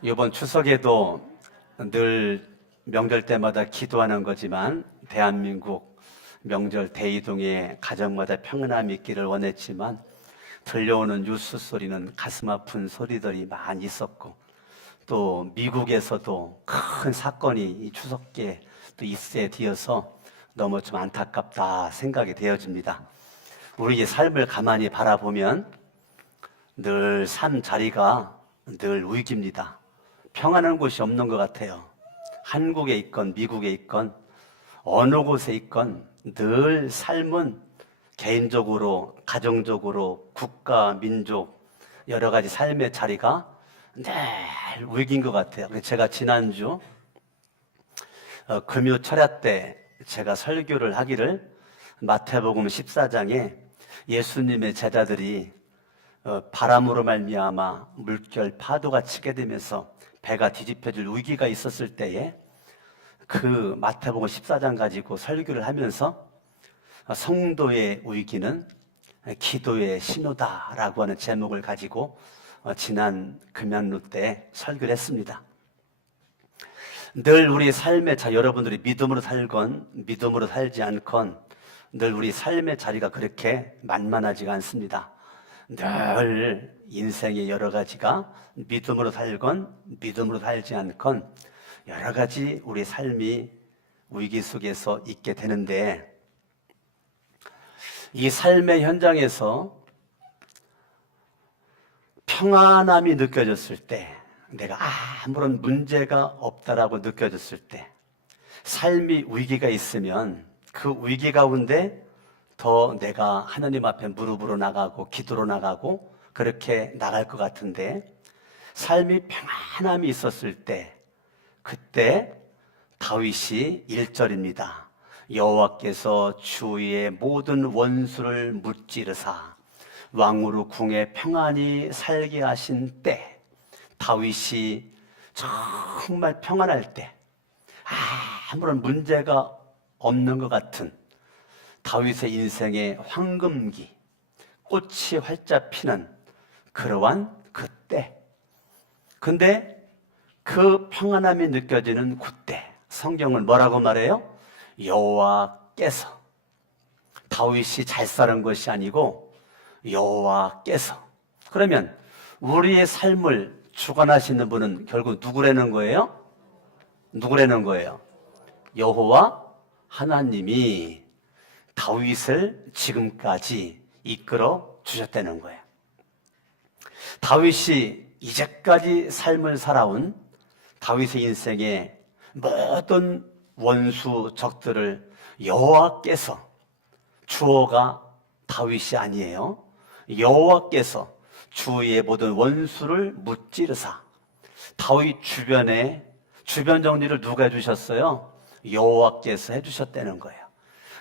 이번 추석에도 늘 명절 때마다 기도하는 거지만 대한민국 명절 대이동에 가정마다 평안함이 있기를 원했지만 들려오는 뉴스 소리는 가슴 아픈 소리들이 많이 있었고 또 미국에서도 큰 사건이 이 추석에 또 있게 되어서 너무 좀 안타깝다 생각이 되어집니다. 우리의 삶을 가만히 바라보면 늘 삶 자리가 늘 위기입니다. 평안한 곳이 없는 것 같아요. 한국에 있건 미국에 있건 어느 곳에 있건 늘 삶은 개인적으로, 가정적으로, 국가, 민족 여러 가지 삶의 자리가 늘 위기인 것 같아요. 제가 지난주 금요 철야 때 제가 설교를 하기를 마태복음 14장에 예수님의 제자들이 바람으로 말미암아 물결 파도가 치게 되면서 배가 뒤집혀질 위기가 있었을 때에 그 마태복음 14장 가지고 설교를 하면서 성도의 위기는 기도의 신호다라고 하는 제목을 가지고 지난 금연루 때 설교를 했습니다. 늘 우리 삶의 여러분들이 믿음으로 살건 믿음으로 살지 않건 늘 우리 삶의 자리가 그렇게 만만하지가 않습니다. 늘 인생의 여러 가지가 믿음으로 살건 믿음으로 살지 않건 여러 가지 우리 삶이 위기 속에서 있게 되는데 이 삶의 현장에서 평안함이 느껴졌을 때 내가 아무런 문제가 없다라고 느껴졌을 때 삶이 위기가 있으면 그 위기 가운데 더 내가 하나님 앞에 무릎으로 나가고 기도로 나가고 그렇게 나갈 것 같은데 삶이 평안함이 있었을 때 그때 다윗이 1절입니다. 여호와께서 주의 모든 원수를 무찌르사 왕으로 궁에 평안히 살게 하신 때 다윗이 정말 평안할 때 아무런 문제가 없는 것 같은 다윗의 인생의 황금기, 꽃이 활짝 피는 그러한 그때. 근데 그 평안함이 느껴지는 그때 성경은 뭐라고 말해요? 여호와께서. 다윗이 잘 사는 것이 아니고 여호와께서. 그러면 우리의 삶을 주관하시는 분은 결국 누구라는 거예요? 누구라는 거예요? 여호와 하나님이 다윗을 지금까지 이끌어 주셨다는 거예요. 다윗이 이제까지 삶을 살아온 다윗의 인생의 모든 원수 적들을 여호와께서, 주어가 다윗이 아니에요. 여호와께서 주의 모든 원수를 무찌르사. 다윗 주변에 주변 정리를 누가 해주셨어요? 여호와께서 해주셨다는 거예요.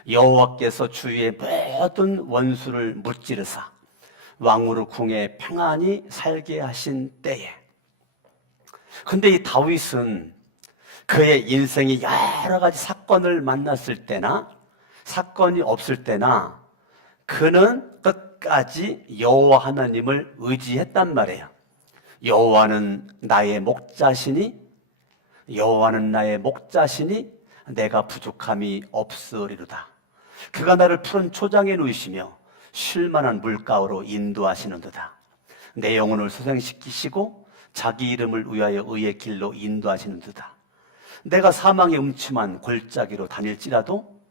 여호와께서 주의 모든 원수를 무찌르사 왕으로 궁에 평안히 살게 하신 때에. 근데 이 다윗은 그의 인생이 여러 가지 사건을 만났을 때나 사건이 없을 때나 그는 끝까지 여호와 하나님을 의지했단 말이에요. 여호와는 나의 목자시니 여호와는 나의 목자시니 내가 부족함이 없으리로다. 그가 나를 푸른 초장에 누이시며 쉴만한 물가로 인도하시는도다. 내 영혼을 소생시키시고 자기 이름을 위하여 의의 길로 인도하시는도다. 내가 사망의 음침한 골짜기로 다닐지라도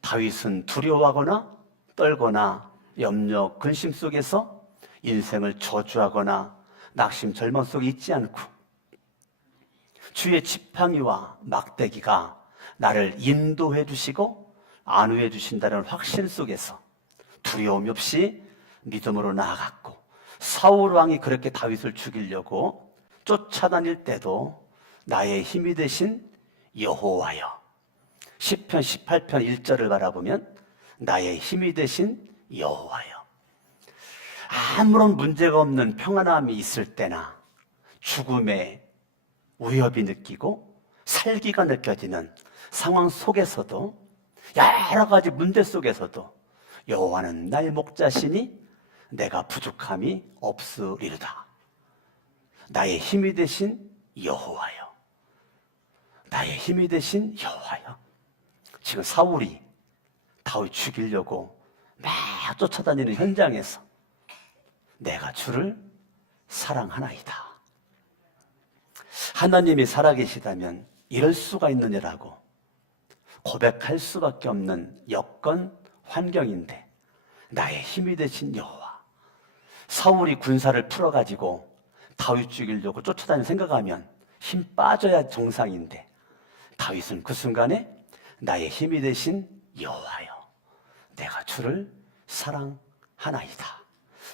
다윗은 두려워하거나 떨거나 염려, 근심 속에서 인생을 저주하거나 낙심, 절망 속에 있지 않고 주의 지팡이와 막대기가 나를 인도해 주시고 안위해 주신다는 확신 속에서 두려움 없이 믿음으로 나아갔고 사울 왕이 그렇게 다윗을 죽이려고 쫓아다닐 때도 나의 힘이 되신 여호와여. 시편 18편 1절을 바라보면 나의 힘이 되신 여호와여. 아무런 문제가 없는 평안함이 있을 때나 죽음의 위협이 느끼고 살기가 느껴지는 상황 속에서도 여러 가지 문제 속에서도 여호와는 나의 목자시니 내가 부족함이 없으리로다. 나의 힘이 되신 여호와여. 나의 힘이 되신 여호와여. 지금 사울이 다윗 죽이려고 막 쫓아다니는 현장에서 내가 주를 사랑하나이다. 하나님이 살아계시다면 이럴 수가 있느냐라고 고백할 수밖에 없는 여건, 환경인데 나의 힘이 되신 여호와. 사울이 군사를 풀어가지고 다윗 죽이려고 쫓아다니는 생각하면 힘 빠져야 정상인데 다윗은 그 순간에 나의 힘이 되신 여호와여, 내가 주를 사랑하나이다.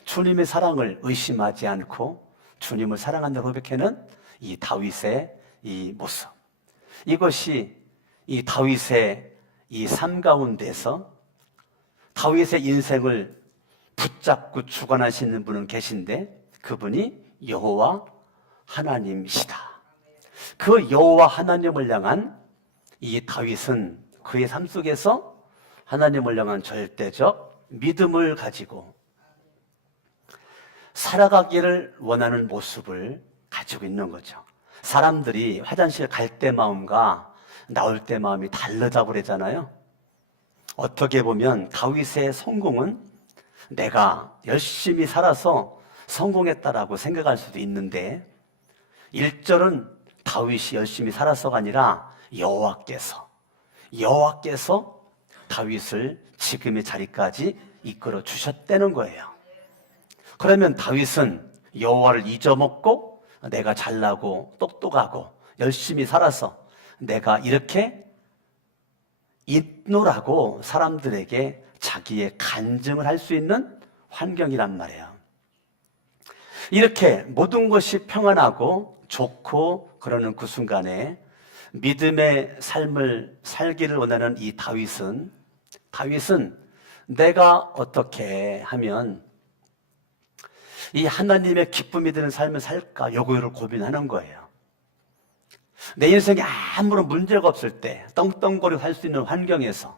주님의 사랑을 의심하지 않고 주님을 사랑한다고 고백하는 이 다윗의 이 모습, 이것이 이 다윗의 이 삶 가운데서 다윗의 인생을 붙잡고 주관하시는 분은 계신데 그분이 여호와 하나님이시다. 그 여호와 하나님을 향한 이 다윗은 그의 삶 속에서 하나님을 향한 절대적 믿음을 가지고 살아가기를 원하는 모습을 가지고 있는 거죠. 사람들이 화장실 갈 때 마음과 나올 때 마음이 다르다 그러잖아요. 어떻게 보면 다윗의 성공은 내가 열심히 살아서 성공했다라고 생각할 수도 있는데 1절은 다윗이 열심히 살아서가 아니라 여호와께서 다윗을 지금의 자리까지 이끌어 주셨다는 거예요. 그러면 다윗은 여호와를 잊어먹고 내가 잘나고 똑똑하고 열심히 살아서 내가 이렇게 있노라고 사람들에게 자기의 간증을 할 수 있는 환경이란 말이에요. 이렇게 모든 것이 평안하고 좋고 그러는 그 순간에 믿음의 삶을 살기를 원하는 이 다윗은 내가 어떻게 하면 이 하나님의 기쁨이 드는 삶을 살까 요거를 고민하는 거예요. 내 인생에 아무런 문제가 없을 때 떵떵거리고 살 수 있는 환경에서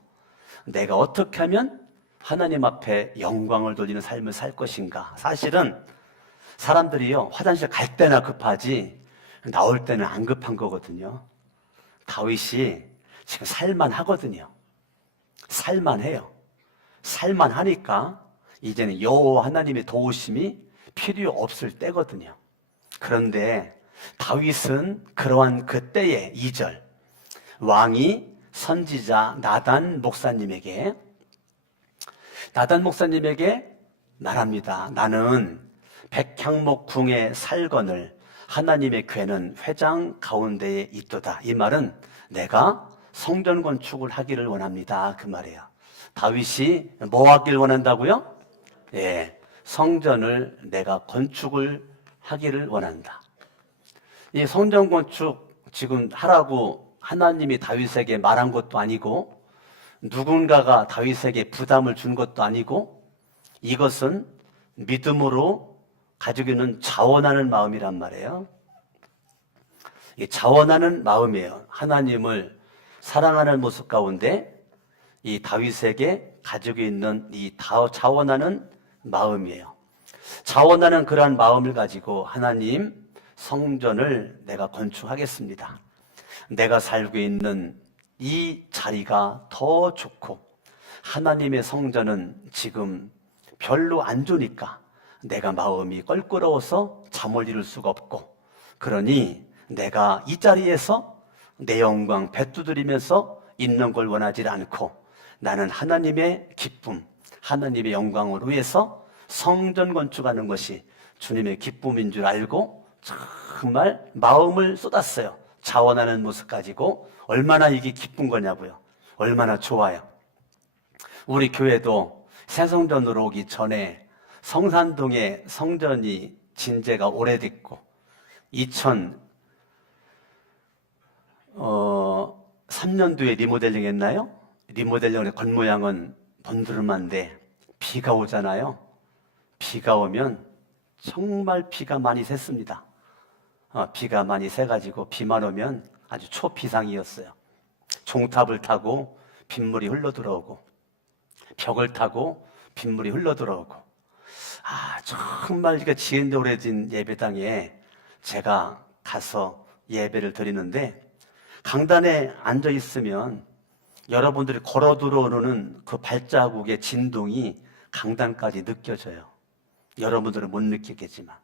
내가 어떻게 하면 하나님 앞에 영광을 돌리는 삶을 살 것인가. 사실은 사람들이요 화장실 갈 때나 급하지 나올 때는 안 급한 거거든요. 다윗이 지금 살만하거든요. 살만해요. 살만하니까 이제는 여호와 하나님의 도우심이 필요 없을 때거든요. 그런데 다윗은 그러한 그때의 2절 왕이 선지자 나단 목사님에게 말합니다. 나는 백향목 궁에 살거늘 하나님의 궤는 회장 가운데에 있도다. 이 말은 내가 성전 건축을 하기를 원합니다. 그 말이에요. 다윗이 뭐 하기를 원한다고요? 예, 성전을 내가 건축을 하기를 원한다. 이 성전 건축 지금 하라고 하나님이 다윗에게 말한 것도 아니고 누군가가 다윗에게 부담을 준 것도 아니고 이것은 믿음으로 가지고 있는 자원하는 마음이란 말이에요. 이 자원하는 마음이에요. 하나님을 사랑하는 모습 가운데 이 다윗에게 가지고 있는 이 자원하는 마음이에요. 자원하는 그러한 마음을 가지고 하나님 성전을 내가 건축하겠습니다. 내가 살고 있는 이 자리가 더 좋고 하나님의 성전은 지금 별로 안 좋으니까 내가 마음이 껄끄러워서 잠을 이룰 수가 없고 그러니 내가 이 자리에서 내 영광 배두드리면서 있는 걸 원하지 않고 나는 하나님의 기쁨, 하나님의 영광을 위해서 성전 건축하는 것이 주님의 기쁨인 줄 알고 정말 마음을 쏟았어요. 자원하는 모습 가지고 얼마나 이게 기쁜 거냐고요. 얼마나 좋아요. 우리 교회도 새 성전으로 오기 전에 성산동에 성전이 진제가 오래됐고 2003년도에 리모델링 했나요? 리모델링의 겉모양은 번드름한데 비가 오잖아요. 비가 오면 정말 비가 많이 샜습니다. 비가 많이 새가지고 비만 오면 아주 초비상이었어요. 종탑을 타고 빗물이 흘러들어오고 벽을 타고 빗물이 흘러들어오고 정말 지은 오래된 예배당에 제가 가서 예배를 드리는데 강단에 앉아 있으면 여러분들이 걸어 들어오는 그 발자국의 진동이 강단까지 느껴져요. 여러분들은 못 느끼겠지만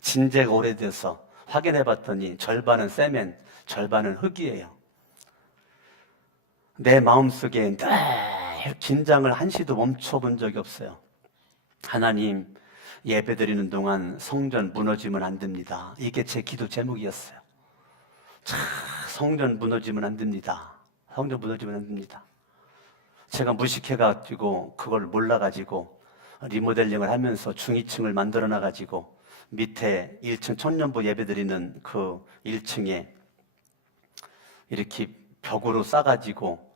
진재가 오래돼서 확인해 봤더니 절반은 세멘, 절반은 흙이에요. 내 마음속에 늘 긴장을 한시도 멈춰본 적이 없어요. 하나님, 예배드리는 동안 성전 무너지면 안 됩니다. 이게 제 기도 제목이었어요. 성전 무너지면 안 됩니다. 성전 무너지면 안 됩니다. 제가 무식해가지고 그걸 몰라가지고 리모델링을 하면서 중위층을 만들어놔가지고 밑에 1층 천년부 예배드리는 그 1층에 이렇게 벽으로 싸가지고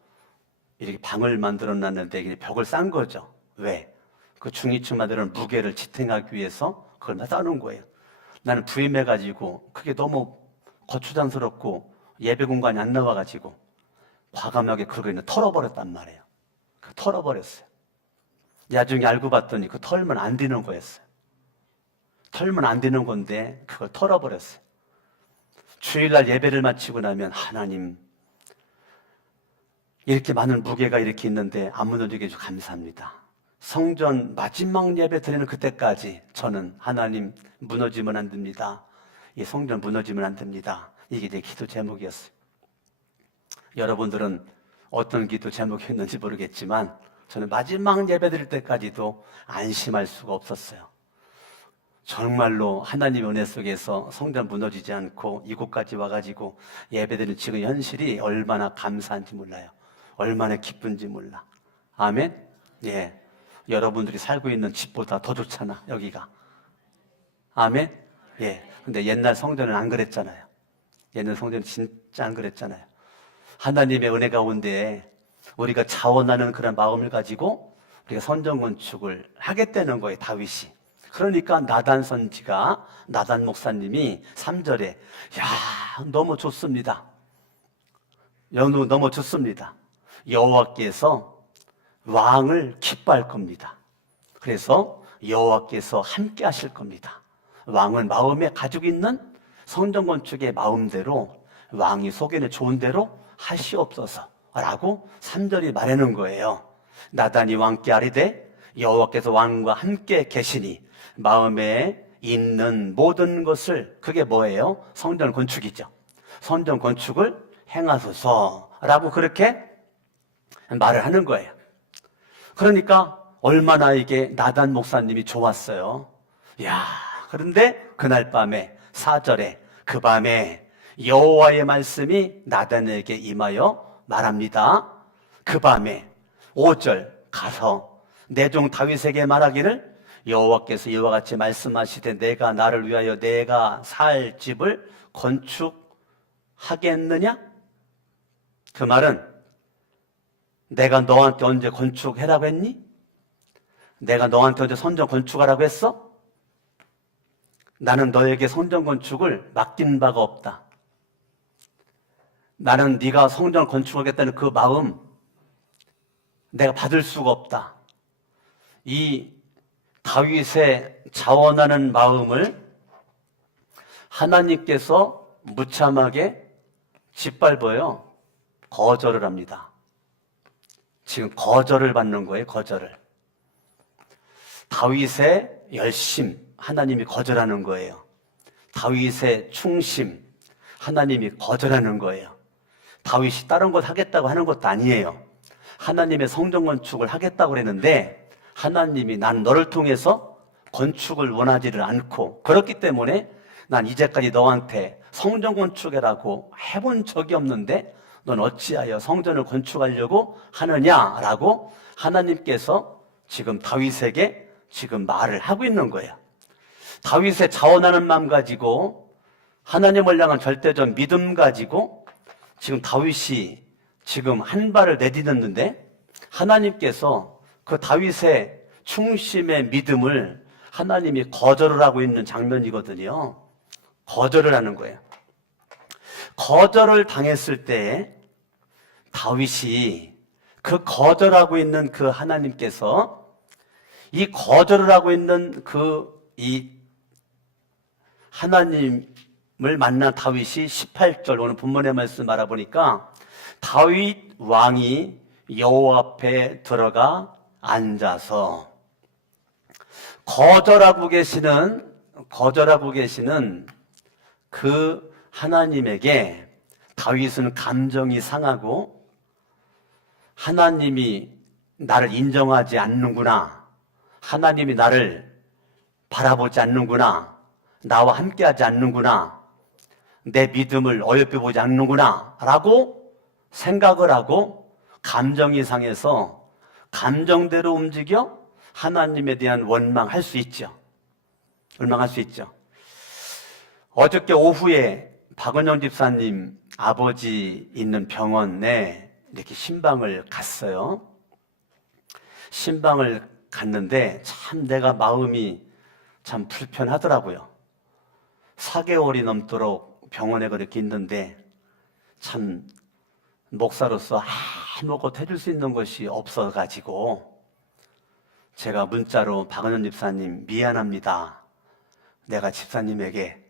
이렇게 방을 만들어놨는데 벽을 싼 거죠. 왜? 그 중위층 만드는 무게를 지탱하기 위해서 그걸 다 싸놓은 거예요. 나는 부임해가지고 그게 너무 거추장스럽고 예배 공간이 안 나와가지고 과감하게 그걸 그냥 털어버렸단 말이에요. 털어버렸어요. 나중에 알고 봤더니 그 털면 안 되는 거였어요. 털면 안 되는 건데 그걸 털어버렸어요. 주일날 예배를 마치고 나면 하나님, 이렇게 많은 무게가 이렇게 있는데 안 무너지게 해주셔서 감사합니다. 성전 마지막 예배 드리는 그때까지 저는 하나님 무너지면 안 됩니다. 이 성전 무너지면 안 됩니다. 이게 제 기도 제목이었어요. 여러분들은 어떤 기도 제목이었는지 모르겠지만 저는 마지막 예배 드릴 때까지도 안심할 수가 없었어요. 정말로 하나님의 은혜 속에서 성전 무너지지 않고 이곳까지 와가지고 예배드리는 지금 현실이 얼마나 감사한지 몰라요. 얼마나 기쁜지 몰라. 아멘? 예. 여러분들이 살고 있는 집보다 더 좋잖아, 여기가. 아멘? 예. 근데 옛날 성전은 안 그랬잖아요. 옛날 성전은 진짜 안 그랬잖아요. 하나님의 은혜 가운데 우리가 자원하는 그런 마음을 가지고 우리가 성전 건축을 하겠다는 거예요, 다윗이. 그러니까 나단 선지가, 나단 목사님이 3절에 야, 너무 좋습니다. 너무 좋습니다. 여호와께서 왕을 기뻐할 겁니다. 그래서 여호와께서 함께 하실 겁니다. 왕은 마음에 가지고 있는 성전 건축의 마음대로 왕이 속에는 좋은 대로 하시옵소서 라고 3절이 말하는 거예요. 나단이 왕께 아뢰되 여호와께서 왕과 함께 계시니 마음에 있는 모든 것을, 그게 뭐예요? 성전 건축이죠. 성전 건축을 행하소서라고 그렇게 말을 하는 거예요. 그러니까 얼마나 이게 나단 목사님이 좋았어요. 야, 그런데 그날 밤에 4절에 그 밤에 여호와의 말씀이 나단에게 임하여 말합니다. 그 밤에 5절 가서 내 종 다윗에게 말하기를 여호와께서 이와 같이 말씀하시되 내가 나를 위하여 내가 살 집을 건축하겠느냐? 그 말은 내가 너한테 언제 건축해라고 했니? 내가 너한테 언제 성전 건축하라고 했어? 나는 너에게 성전 건축을 맡긴 바가 없다. 나는 네가 성전 건축하겠다는 그 마음 내가 받을 수가 없다. 이 다윗의 자원하는 마음을 하나님께서 무참하게 짓밟아요. 거절을 합니다. 지금 거절을 받는 거예요, 거절을. 다윗의 열심, 하나님이 거절하는 거예요. 다윗의 충심, 하나님이 거절하는 거예요. 다윗이 다른 것 하겠다고 하는 것도 아니에요. 하나님의 성전 건축을 하겠다고 그랬는데 하나님이 난 너를 통해서 건축을 원하지를 않고, 그렇기 때문에 난 이제까지 너한테 성전 건축이라고 해본 적이 없는데 넌 어찌하여 성전을 건축하려고 하느냐라고 하나님께서 지금 다윗에게 지금 말을 하고 있는 거예요. 다윗의 자원하는 마음 가지고 하나님을 향한 절대적 믿음 가지고 지금 다윗이 지금 한 발을 내딛었는데 하나님께서 그 다윗의 충심의 믿음을 하나님이 거절을 하고 있는 장면이거든요. 거절을 하는 거예요. 거절을 당했을 때 다윗이 그 거절하고 있는 그 하나님께서 이 거절을 하고 있는 이 하나님 만난 다윗이 18절 오늘 본문의 말씀 알아보니까 다윗 왕이 여호와 앞에 들어가 앉아서 거절하고 계시는 그 하나님에게 다윗은 감정이 상하고 하나님이 나를 인정하지 않는구나, 하나님이 나를 바라보지 않는구나, 나와 함께하지 않는구나, 내 믿음을 어여삐 보지 않는구나 라고 생각을 하고 감정이 상해서 감정대로 움직여 하나님에 대한 원망할 수 있죠. 어저께 오후에 박은영 집사님 아버지 있는 병원에 이렇게 신방을 갔어요. 신방을 갔는데 참 내가 마음이 참 불편하더라고요. 4개월이 넘도록 병원에 그렇게 있는데 참 목사로서 아무것도 해줄 수 있는 것이 없어가지고 제가 문자로 박은현 집사님 미안합니다. 내가 집사님에게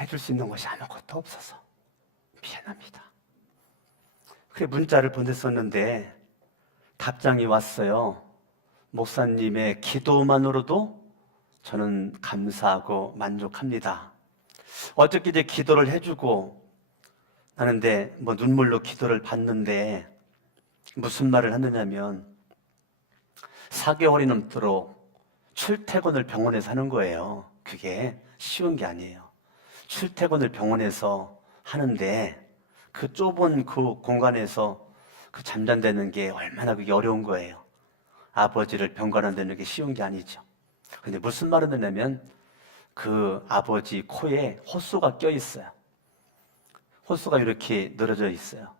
해줄 수 있는 것이 아무것도 없어서 미안합니다. 그래 문자를 보냈었는데 답장이 왔어요. 목사님의 기도만으로도 저는 감사하고 만족합니다. 어저께 이제 기도를 해주고 하는데 눈물로 기도를 받는데 무슨 말을 하느냐면 4개월이 넘도록 출퇴근을 병원에서 하는 거예요. 그게 쉬운 게 아니에요. 출퇴근을 병원에서 하는데 그 좁은 그 공간에서 그 잠잠대는 게 얼마나 그게 어려운 거예요. 아버지를 병간한다는 게 쉬운 게 아니죠. 근데 무슨 말을 듣냐면 그 아버지 코에 호수가 껴 있어요. 호수가 이렇게 늘어져 있어요.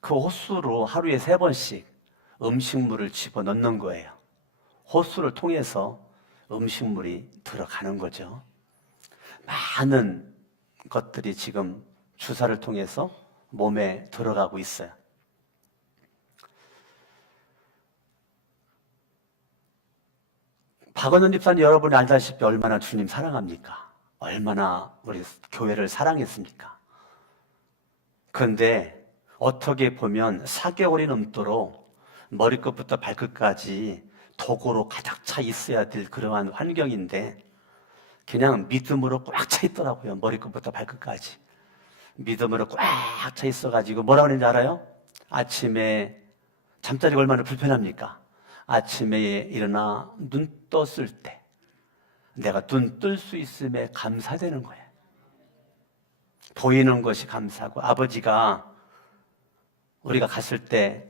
그 호수로 하루에 3번씩 음식물을 집어넣는 거예요. 호수를 통해서 음식물이 들어가는 거죠. 많은 것들이 지금 주사를 통해서 몸에 들어가고 있어요. 박원순 집사님 여러분이 알다시피 얼마나 주님 사랑합니까? 얼마나 우리 교회를 사랑했습니까? 그런데 어떻게 보면 4개월이 넘도록 머리끝부터 발끝까지 도구로 가득 차 있어야 될 그러한 환경인데 그냥 믿음으로 꽉 차 있더라고요. 머리끝부터 발끝까지 믿음으로 꽉 차 있어가지고 뭐라고 그러는지 알아요? 아침에 잠자리가 얼마나 불편합니까? 아침에 일어나 눈 떴을 때 내가 눈 뜰 수 있음에 감사되는 거예요. 보이는 것이 감사하고 아버지가 우리가 갔을 때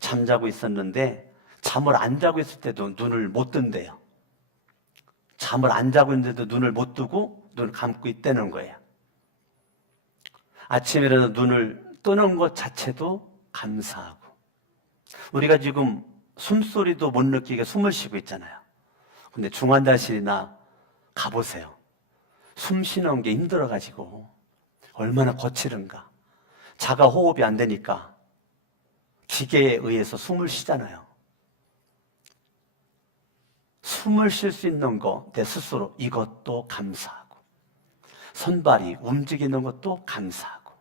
잠자고 있었는데 잠을 안 자고 있을 때도 눈을 못 뜬대요. 잠을 안 자고 있는데도 눈을 못 뜨고 눈을 감고 있다는 거예요. 아침에 일어나 눈을 뜨는 것 자체도 감사하고 우리가 지금 숨소리도 못 느끼게 숨을 쉬고 있잖아요. 근데 중환자실이나 가보세요. 숨 쉬는 게 힘들어가지고 얼마나 거칠은가. 자가 호흡이 안 되니까 기계에 의해서 숨을 쉬잖아요. 숨을 쉴 수 있는 거 내 스스로 이것도 감사하고 손발이 움직이는 것도 감사하고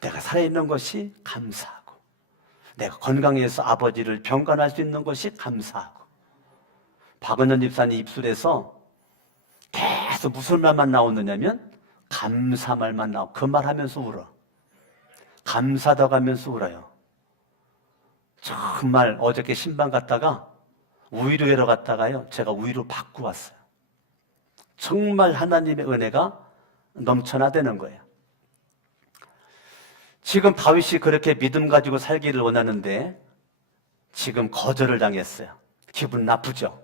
내가 살아있는 것이 감사하고 내가 건강해서 아버지를 병간할 수 있는 것이 감사하고 박은현 집사님 입술에서 계속 무슨 말만 나오느냐면 감사 말만 나오고 그 말 하면서 울어. 감사하다고 하면서 울어요. 정말 어저께 신방 갔다가 우유로회로 갔다가요 제가 우유로 받고 왔어요. 정말 하나님의 은혜가 넘쳐나대는 거예요. 지금 다윗이 그렇게 믿음 가지고 살기를 원하는데 지금 거절을 당했어요. 기분 나쁘죠?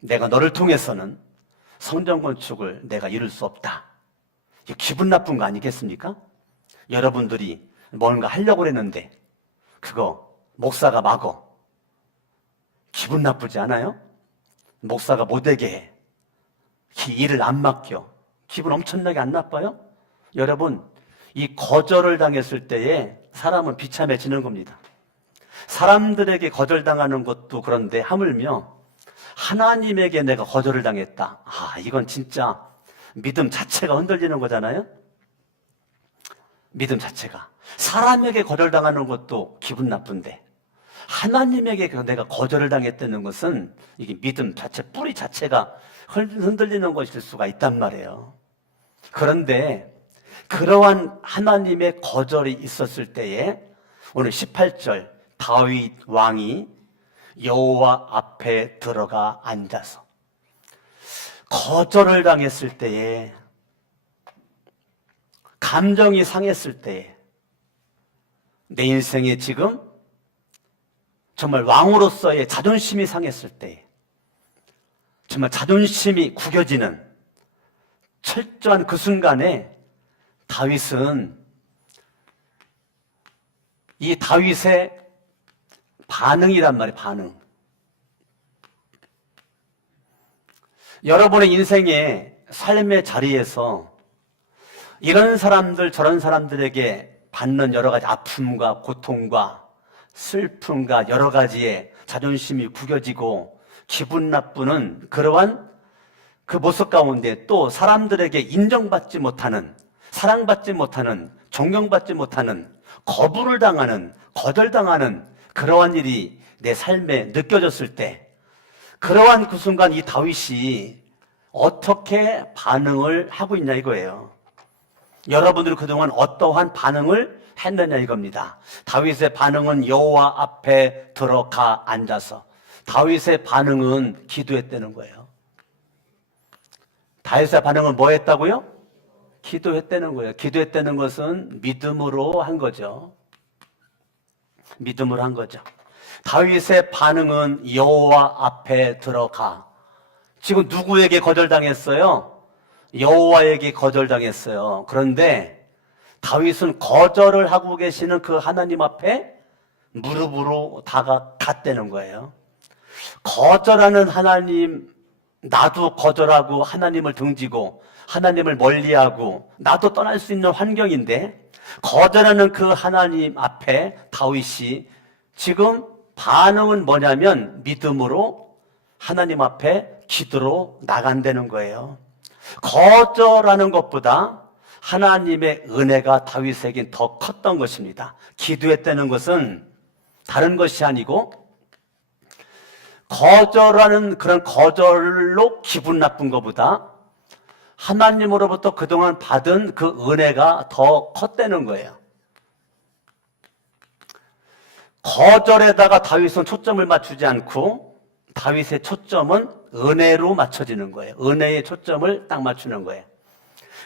내가 너를 통해서는 성전 건축을 내가 이룰 수 없다. 기분 나쁜 거 아니겠습니까? 여러분들이 뭔가 하려고 했는데 그거 목사가 막어. 기분 나쁘지 않아요? 목사가 못되게 해. 일을 안 맡겨. 기분 엄청나게 안 나빠요? 여러분, 이 거절을 당했을 때에 사람은 비참해지는 겁니다. 사람들에게 거절당하는 것도 그런데 하물며 하나님에게 내가 거절을 당했다. 이건 진짜 믿음 자체가 흔들리는 거잖아요. 믿음 자체가. 사람에게 거절당하는 것도 기분 나쁜데 하나님에게 내가 거절을 당했다는 것은 이게 믿음 자체, 뿌리 자체가 흔들리는 것일 수가 있단 말이에요. 그런데 그러한 하나님의 거절이 있었을 때에 오늘 18절 다윗 왕이 여호와 앞에 들어가 앉아서 거절을 당했을 때에, 감정이 상했을 때에, 내 인생에 지금 정말 왕으로서의 자존심이 상했을 때, 정말 자존심이 구겨지는 철저한 그 순간에 다윗은 이 다윗의 반응이란 말이에요. 반응. 여러분의 인생의 삶의 자리에서 이런 사람들 저런 사람들에게 받는 여러 가지 아픔과 고통과 슬픔과 여러 가지의 자존심이 구겨지고 기분 나쁘는 그러한 그 모습 가운데 또 사람들에게 인정받지 못하는, 사랑받지 못하는, 존경받지 못하는, 거부를 당하는, 거절당하는 그러한 일이 내 삶에 느껴졌을 때, 그러한 그 순간 이 다윗이 어떻게 반응을 하고 있냐 이거예요. 여러분들이 그동안 어떠한 반응을 했느냐 이겁니다. 다윗의 반응은 여호와 앞에 들어가 앉아서, 다윗의 반응은 기도했다는 거예요. 다윗의 반응은 뭐 했다고요? 기도했다는 거예요. 기도했다는 것은 믿음으로 한 거죠. 믿음으로 한 거죠. 다윗의 반응은 여호와 앞에 들어가. 지금 누구에게 거절당했어요? 여호와에게 거절당했어요. 그런데 다윗은 거절을 하고 계시는 그 하나님 앞에 무릎으로 다가갔다는 거예요. 거절하는 하나님, 나도 거절하고 하나님을 등지고 하나님을 멀리하고 나도 떠날 수 있는 환경인데, 거절하는 그 하나님 앞에 다윗이 지금 반응은 뭐냐면 믿음으로 하나님 앞에 기도로 나간다는 거예요. 거절하는 것보다 하나님의 은혜가 다윗에겐 더 컸던 것입니다. 기도했다는 것은 다른 것이 아니고, 거절하는 그런 거절로 기분 나쁜 것보다 하나님으로부터 그동안 받은 그 은혜가 더 컸다는 거예요. 거절에다가 다윗은 초점을 맞추지 않고 다윗의 초점은 은혜로 맞춰지는 거예요. 은혜의 초점을 딱 맞추는 거예요.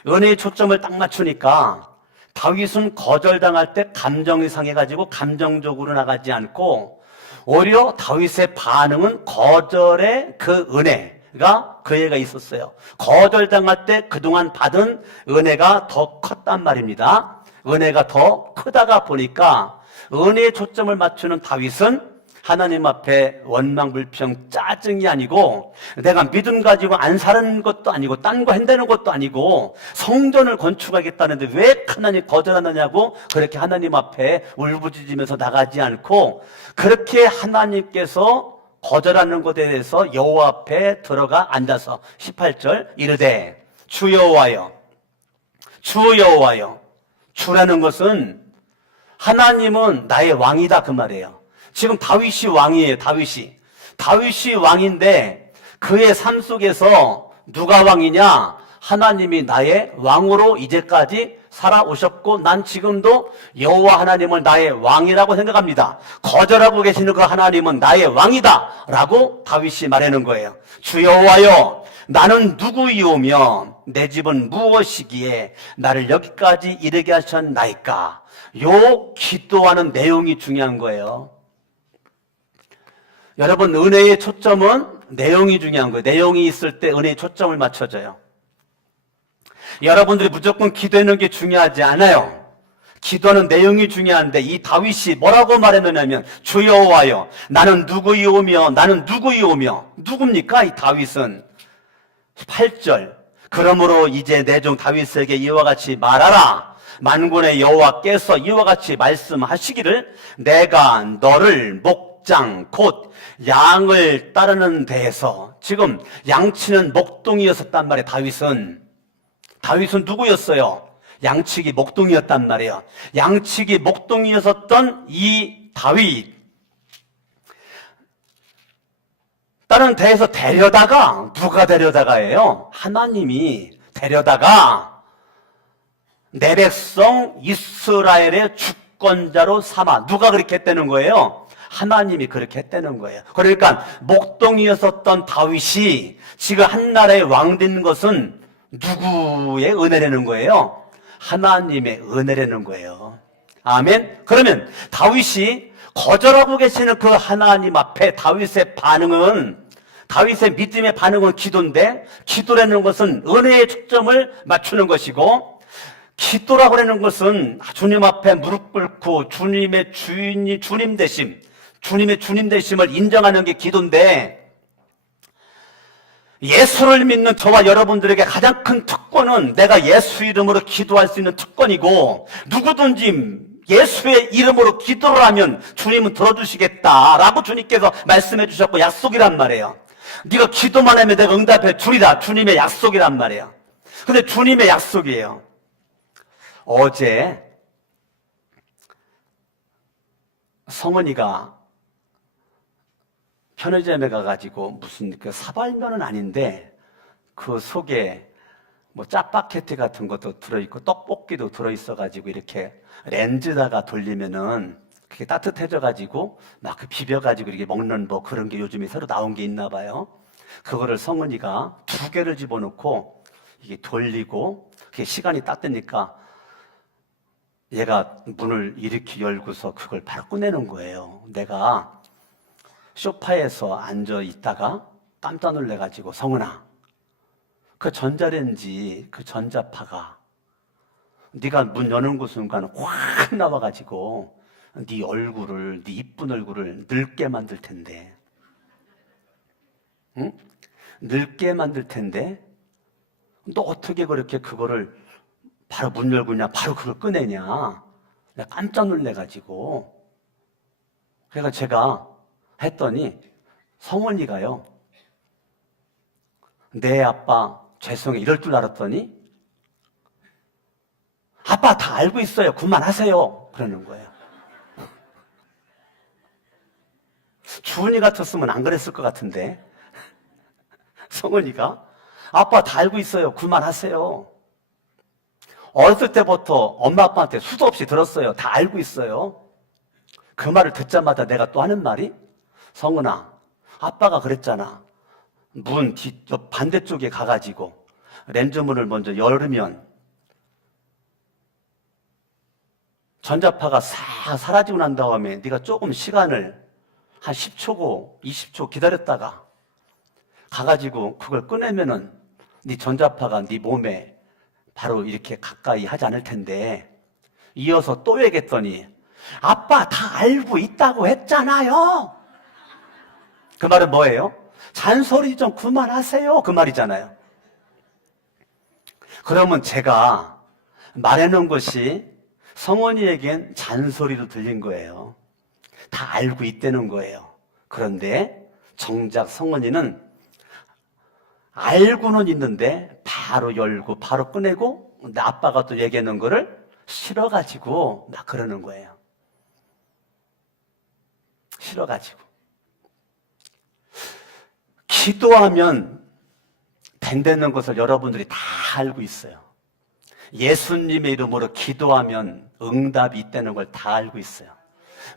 은혜의 초점을 딱 맞추니까 다윗은 거절당할 때 감정이 상해가지고 감정적으로 나가지 않고, 오히려 다윗의 반응은 거절의 그 은혜가 그에게 있었어요. 거절당할 때 그동안 받은 은혜가 더 컸단 말입니다. 은혜가 더 크다가 보니까 은혜에 초점을 맞추는 다윗은 하나님 앞에 원망불평 짜증이 아니고, 내가 믿음 가지고 안 사는 것도 아니고 딴 거 한다는 것도 아니고 성전을 건축하겠다는데 왜 하나님 거절하느냐고 그렇게 하나님 앞에 울부짖으면서 나가지 않고, 그렇게 하나님께서 거절하는 것에 대해서 여호와 앞에 들어가 앉아서 18절 이르되 주 여호와여, 주 여호와여. 주라는 것은 하나님은 나의 왕이다 그 말이에요. 지금 다윗이 왕이에요. 다윗이 왕인데 그의 삶 속에서 누가 왕이냐? 하나님이 나의 왕으로 이제까지 살아오셨고 난 지금도 여호와 하나님을 나의 왕이라고 생각합니다. 거절하고 계시는 그 하나님은 나의 왕이다 라고 다윗이 말하는 거예요. 주 여호와여, 나는 누구이오며 내 집은 무엇이기에 나를 여기까지 이르게 하셨나이까? 요 기도하는 내용이 중요한 거예요. 여러분, 은혜의 초점은 내용이 중요한 거예요. 내용이 있을 때 은혜의 초점을 맞춰줘요. 여러분들이 무조건 기도하는 게 중요하지 않아요. 기도하는 내용이 중요한데 이 다윗이 뭐라고 말했느냐면 주 여호와여, 나는 누구이오며, 나는 누구이오며. 누굽니까? 이 다윗은 8절 그러므로 이제 내 종 다윗에게 이와 같이 말하라. 만군의 여호와께서 이와 같이 말씀하시기를 내가 너를 목장 곧 양을 따르는 데에서, 지금 양치는 목동이었었단 말이에요. 다윗은 다윗은 누구였어요? 양치기 목동이었단 말이에요. 양치기 목동이었었던 이 다윗, 다른 데에서 데려다가, 누가 데려다가예요? 하나님이 데려다가 내 백성 이스라엘의 주권자로 삼아. 누가 그렇게 했다는 거예요? 하나님이 그렇게 했다는 거예요. 그러니까 목동이었었던 다윗이 지금 한나라의 왕 된 것은 누구의 은혜라는 거예요? 하나님의 은혜라는 거예요. 아멘. 그러면 다윗이 거절하고 계시는 그 하나님 앞에 다윗의 반응은, 다윗의 믿음의 반응은 기도인데, 기도라는 것은 은혜의 초점을 맞추는 것이고, 기도라고 하는 것은 주님 앞에 무릎 꿇고 주님의 주님 되심, 주님의 주님 되심을 인정하는 게 기도인데, 예수를 믿는 저와 여러분들에게 가장 큰 특권은 내가 예수 이름으로 기도할 수 있는 특권이고, 누구든지 예수의 이름으로 기도를 하면 주님은 들어주시겠다라고 주님께서 말씀해 주셨고 약속이란 말이에요. 네가 기도만 하면 내가 응답해 주리라. 주님의 약속이란 말이에요. 근데 주님의 약속이에요. 어제 성은이가 편의점에 가가지고 무슨 그 사발면은 아닌데 그 속에 뭐 짜파게티 같은 것도 들어있고 떡볶이도 들어있어가지고 이렇게 렌즈다가 돌리면은 그게 따뜻해져가지고 막 그 비벼가지고 이렇게 먹는 뭐 그런 게 요즘에 새로 나온 게 있나 봐요. 그거를 성은이가 2개를 집어넣고 이게 돌리고 그게 시간이 따뜻니까 얘가 문을 이렇게 열고서 그걸 바로 꺼내는 거예요. 내가 소파에서 앉아 있다가 깜짝 놀래가지고 성은아, 그 전자레인지 그 전자파가 네가 문 여는 그 순간 확 나와가지고 네 얼굴을, 네 이쁜 얼굴을 늙게 만들 텐데, 응? 늙게 만들 텐데 너 어떻게 그렇게 그거를 바로 문 열고 그냥 바로 그걸 꺼내냐? 내가 깜짝 놀래가지고. 그러니까 제가 했더니 성원이가요, 내 아빠 죄송해 이럴 줄 알았더니 아빠 다 알고 있어요. 그만하세요. 그러는 거예요. 주은이 같았으면 안 그랬을 것 같은데 성원이가 아빠 다 알고 있어요. 그만하세요. 어렸을 때부터 엄마 아빠한테 수도 없이 들었어요. 다 알고 있어요. 그 말을 듣자마자 내가 또 하는 말이, 성은아, 아빠가 그랬잖아. 문 반대쪽에 가가지고 렌즈문을 먼저 열으면 전자파가 싹 사라지고 난 다음에 네가 조금 시간을 한 10초고 20초 기다렸다가 가가지고 그걸 꺼내면은 네 전자파가 네 몸에 바로 이렇게 가까이 하지 않을 텐데, 이어서 또 얘기했더니 아빠 다 알고 있다고 했잖아요. 그 말은 뭐예요? 잔소리 좀 그만하세요. 그 말이잖아요. 그러면 제가 말해놓은 것이 성원이에겐 잔소리로 들린 거예요. 다 알고 있다는 거예요. 그런데 정작 성원이는 알고는 있는데 바로 열고 바로 꺼내고 내 아빠가 또 얘기하는 거를 싫어가지고 막 그러는 거예요. 싫어가지고. 기도하면 된다는 것을 여러분들이 다 알고 있어요. 예수님의 이름으로 기도하면 응답이 있다는 걸 다 알고 있어요.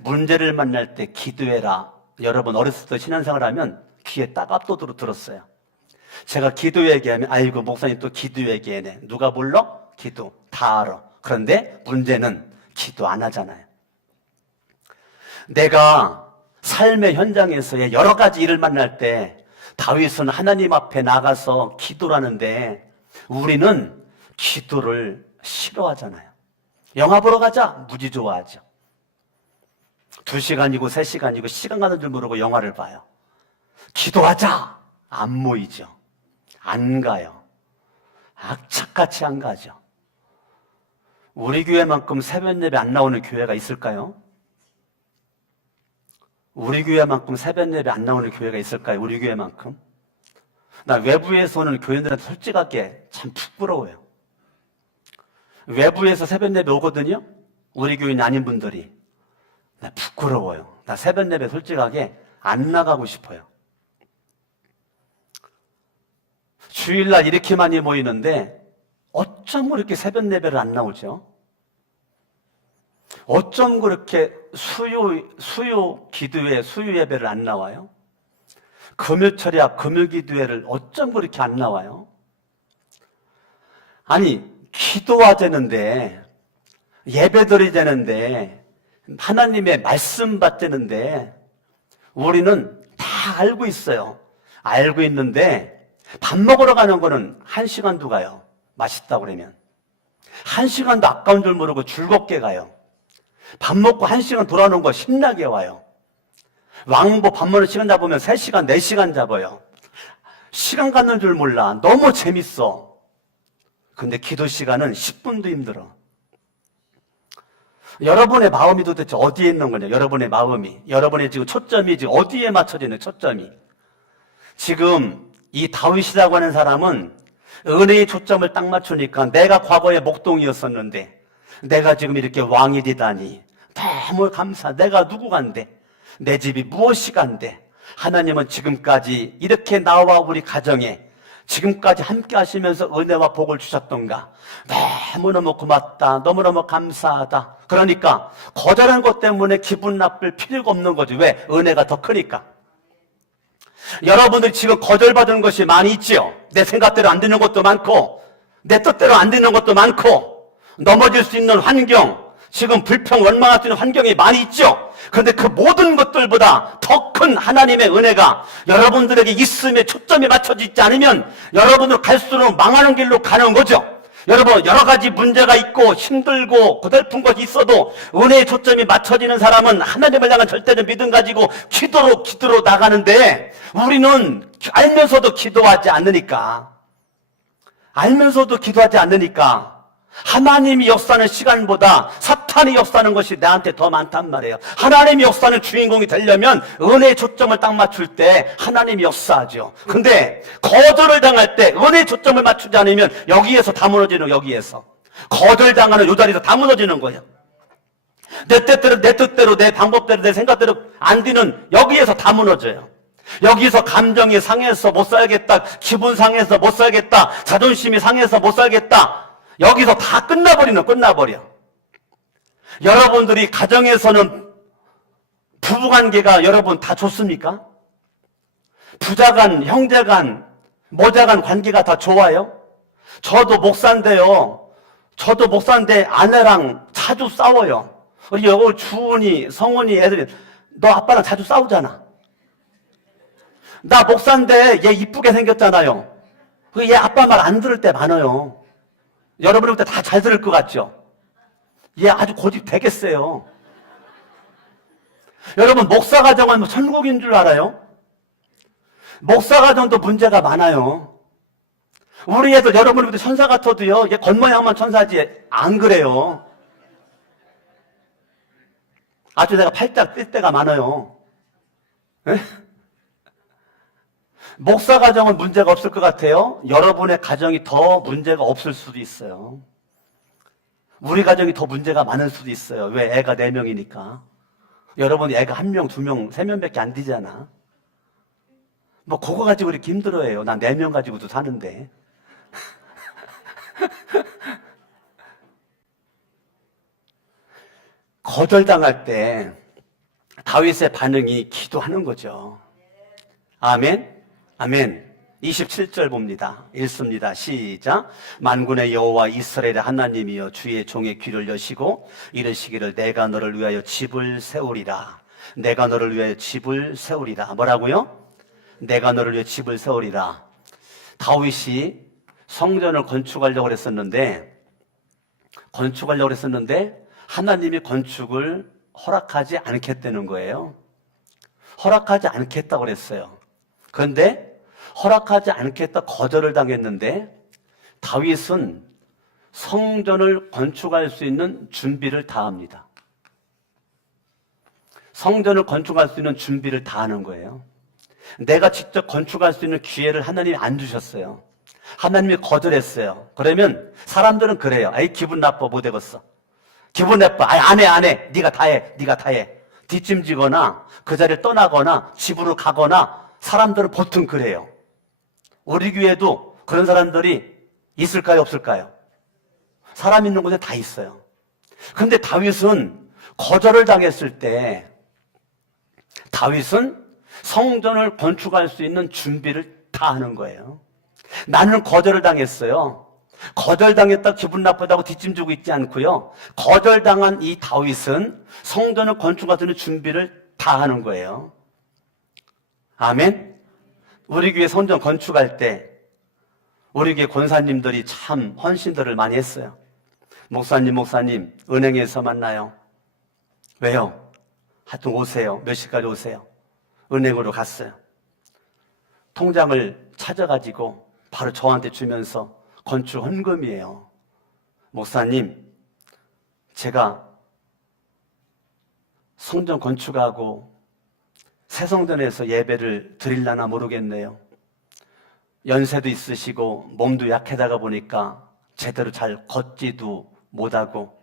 문제를 만날 때 기도해라. 여러분 어렸을 때 신앙생활 하면 귀에 따갑도록 들었어요. 제가 기도 얘기하면 아이고 목사님 또 기도 얘기하네. 누가 불러? 기도. 다 알아. 그런데 문제는 기도 안 하잖아요. 내가 삶의 현장에서의 여러 가지 일을 만날 때 다윗은 하나님 앞에 나가서 기도를 하는데 우리는 기도를 싫어하잖아요. 영화 보러 가자. 무지 좋아하죠. 2시간이고 3시간이고 시간 가는 줄 모르고 영화를 봐요. 기도하자. 안 모이죠. 안 가요. 악착같이 안 가죠. 우리 교회만큼 새벽 예배 안 나오는 교회가 있을까요? 우리 교회만큼 새벽 예배 안 나오는 교회가 있을까요? 우리 교회만큼? 나 외부에서 오는 교인들한테 솔직하게 참 부끄러워요. 외부에서 새벽 예배 오거든요. 우리 교인 아닌 분들이. 나 부끄러워요. 나 새벽 예배 솔직하게 안 나가고 싶어요. 주일날 이렇게 많이 모이는데 어쩜 그렇게 새벽 예배를 안 나오죠? 어쩜 그렇게 수요 기도회, 수요 예배를 안 나와요? 금요철야 금요 기도회를 어쩜 그렇게 안 나와요? 아니, 기도하자는데, 예배 드리자는데, 하나님의 말씀 받자는데, 우리는 다 알고 있어요. 알고 있는데, 밥 먹으러 가는 거는 1시간도 가요. 맛있다고 그러면. 1시간도 아까운 줄 모르고 즐겁게 가요. 밥 먹고 1시간 돌아오는 거 신나게 와요. 왕복 밥 먹는 시간 잡으면 3시간, 4시간 잡아요. 시간 가는 줄 몰라. 너무 재밌어. 근데 기도 시간은 10분도 힘들어. 여러분의 마음이 도대체 어디에 있는 거냐? 여러분의 마음이. 여러분의 지금 초점이 지금 어디에 맞춰지는 초점이. 지금 이 다윗이라고 하는 사람은 은혜의 초점을 딱 맞추니까 내가 과거에 목동이었었는데 내가 지금 이렇게 왕이 되다니 너무 감사. 내가 누구간데 내 집이 무엇이간데 하나님은 지금까지 이렇게 나와 우리 가정에 지금까지 함께 하시면서 은혜와 복을 주셨던가. 너무너무 고맙다. 너무너무 감사하다. 그러니까 거절한 것 때문에 기분 나쁠 필요가 없는 거지. 왜? 은혜가 더 크니까. 여러분들 지금 거절받은 것이 많이 있지요. 내 생각대로 안 되는 것도 많고 내 뜻대로 안 되는 것도 많고 넘어질 수 있는 환경, 지금 불평, 원망할 수 있는 환경이 많이 있죠. 그런데 그 모든 것들보다 더 큰 하나님의 은혜가 여러분들에게 있음에 초점이 맞춰지지 않으면 여러분들 갈수록 망하는 길로 가는 거죠. 여러분, 여러 가지 문제가 있고 힘들고 고달픈 것이 있어도 은혜의 초점이 맞춰지는 사람은 하나님을 향한 절대적 믿음 가지고 기도로 나가는데 우리는 알면서도 기도하지 않으니까 하나님이 역사하는 시간보다 사탄이 역사하는 것이 나한테 더 많단 말이에요. 하나님이 역사하는 주인공이 되려면 은혜의 초점을 딱 맞출 때 하나님이 역사하죠. 근데 거절을 당할 때 은혜의 초점을 맞추지 않으면 여기에서 다 무너지는, 여기에서 거절당하는 요 자리에서 다 무너지는 거예요. 내 뜻대로 내 방법대로 내 생각대로 안 되는 여기에서 다 무너져요. 여기서 감정이 상해서 못 살겠다, 기분 상해서 못 살겠다, 자존심이 상해서 못 살겠다, 여기서 다 끝나버려. 여러분들이 가정에서는 부부관계가 여러분 다 좋습니까? 부자간, 형제간, 모자간 관계가 다 좋아요? 저도 목사인데요. 아내랑 자주 싸워요. 우리 여기 주은이, 성은이 애들이 너 아빠랑 자주 싸우잖아. 나 목사인데 얘 이쁘게 생겼잖아요. 얘 아빠 말 안 들을 때 많아요. 여러분이 볼 때 다 잘 들을 것 같죠? 얘 아주 고집 되게 세요. 여러분, 목사 가정은 천국인 줄 알아요? 목사 가정도 문제가 많아요. 우리 애들 여러분이 볼 때 천사 같아도요, 얘 겉모양만 천사지 안 그래요. 아주 내가 팔짝 뛸 때가 많아요. 에? 목사 가정은 문제가 없을 것 같아요. 여러분의 가정이 더 문제가 없을 수도 있어요. 우리 가정이 더 문제가 많을 수도 있어요. 왜? 애가 4명이니까. 여러분 애가 1명, 2명, 3명밖에 안 되잖아. 뭐 그거 가지고 이렇게 힘들어해요. 난 4명 가지고도 사는데. 거절당할 때 다윗의 반응이 기도하는 거죠. 아멘. 아멘. 27절 봅니다. 읽습니다. 시작. 만군의 여호와 이스라엘의 하나님이여 주의 종의 귀를 여시고 이르시기를 내가 너를 위하여 집을 세우리라. 내가 너를 위하여 집을 세우리라. 뭐라고요? 내가 너를 위하여 집을 세우리라. 다윗이 성전을 건축하려고 했었는데 하나님이 건축을 허락하지 않겠다는 거예요. 허락하지 않겠다고 그랬어요. 그런데 허락하지 않겠다 거절을 당했는데 다윗은 성전을 건축할 수 있는 준비를 다 합니다. 성전을 건축할 수 있는 준비를 다 하는 거예요. 내가 직접 건축할 수 있는 기회를 하나님이 안 주셨어요. 하나님이 거절했어요. 그러면 사람들은 그래요. 아이, 기분 나빠, 못 되겠어. 기분 나빠. 아이, 안 해. 네가 다 해. 네가 다 해. 뒷짐지거나 그 자리를 떠나거나 집으로 가거나 사람들은 보통 그래요. 우리 교회도 그런 사람들이 있을까요, 없을까요? 사람 있는 곳에 다 있어요. 근데 다윗은 거절을 당했을 때 다윗은 성전을 건축할 수 있는 준비를 다 하는 거예요. 나는 거절을 당했어요. 거절당했다 기분 나쁘다고 뒷짐지고 있지 않고요. 거절당한 이 다윗은 성전을 건축할 수 있는 준비를 다 하는 거예요. 아멘. 우리 교회 성전 건축할 때 우리 교회 권사님들이 참 헌신들을 많이 했어요. 목사님 은행에서 만나요. 왜요? 하여튼 오세요. 몇 시까지 오세요. 은행으로 갔어요. 통장을 찾아가지고 바로 저한테 주면서 건축 헌금이에요. 목사님, 제가 성전 건축하고 새 성전에서 예배를 드리려나 모르겠네요. 연세도 있으시고 몸도 약해다가 보니까 제대로 잘 걷지도 못하고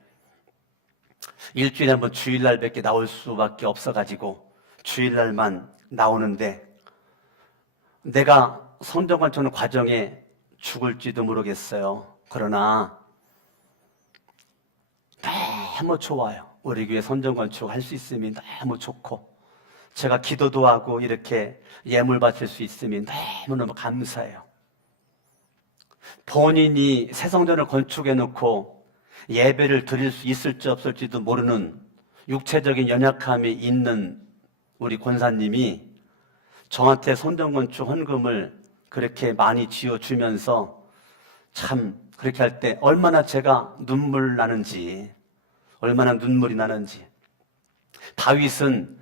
일주일에 한번 주일날밖에 나올 수밖에 없어가지고 주일날만 나오는데 내가 성전 건축하는 과정에 죽을지도 모르겠어요. 그러나 너무 좋아요. 우리 교회 성전 건축 할 수 있으면 너무 좋고 제가 기도도 하고 이렇게 예물 바칠 수 있으면 너무너무 감사해요. 본인이 새 성전을 건축해 놓고 예배를 드릴 수 있을지 없을지도 모르는 육체적인 연약함이 있는 우리 권사님이 저한테 성전 건축 헌금을 그렇게 많이 지어주면서 참 그렇게 할 때 얼마나 제가 눈물 나는지, 얼마나 눈물이 나는지. 다윗은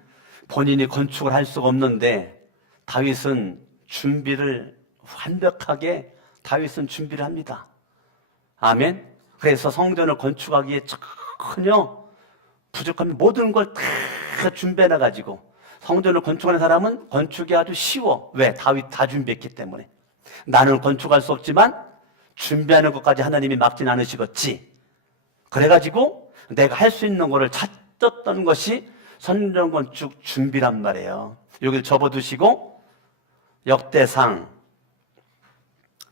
본인이 건축을 할 수가 없는데 다윗은 준비를 완벽하게 다윗은 준비를 합니다. 아멘. 그래서 성전을 건축하기에 전혀 부족함이 모든 걸 다 준비해 가지고 성전을 건축하는 사람은 건축이 아주 쉬워. 왜? 다윗 다 준비했기 때문에. 나는 건축할 수 없지만 준비하는 것까지 하나님이 막진 않으시겠지. 그래가지고 내가 할 수 있는 거를 찾았던 것이 성전 건축 준비란 말이에요. 여기를 접어두시고 역대상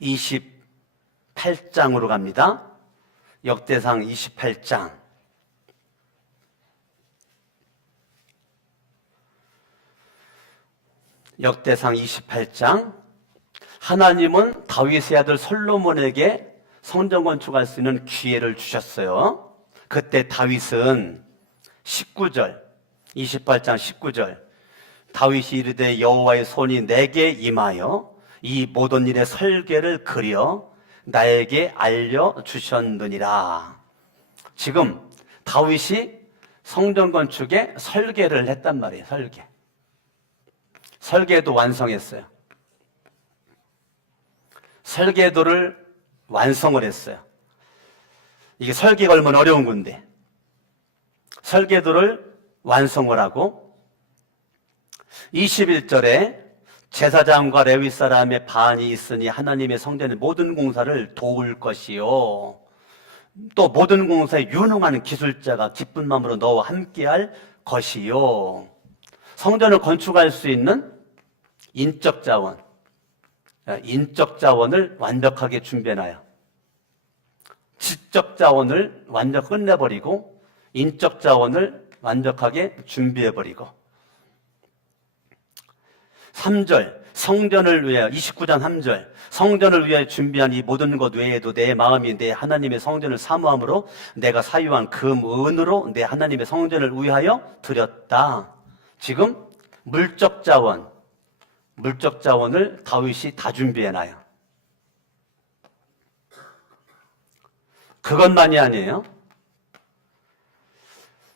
28장으로 갑니다. 역대상 28장. 역대상 28장. 하나님은 다윗의 아들 솔로몬에게 성전 건축할 수 있는 기회를 주셨어요. 그때 다윗은 19절, 28장 19절. 다윗이 이르되 여호와의 손이 내게 임하여 이 모든 일의 설계를 그려 나에게 알려주셨느니라. 지금 다윗이 성전 건축에 설계를 했단 말이에요. 설계도 완성했어요. 설계도를 완성을 했어요. 이게 설계가 얼마나 어려운 건데 설계도를 완성을 하고 21절에 제사장과 레위 사람의 반이 있으니 하나님의 성전의 모든 공사를 도울 것이요 또 모든 공사에 유능한 기술자가 기쁜 마음으로 너와 함께할 것이요. 성전을 건축할 수 있는 인적 자원을 완벽하게 준비해놔요. 지적 자원을 완전 끝내버리고 인적 자원을 완벽하게 준비해버리고 3절 성전을 위하여 29장 3절 성전을 위하여 준비한 이 모든 것 외에도 내 마음이 내 하나님의 성전을 사모함으로 내가 사유한 금, 은으로 내 하나님의 성전을 위하여 드렸다. 지금 물적 자원을 다윗이 다 준비해놔요. 그것만이 아니에요.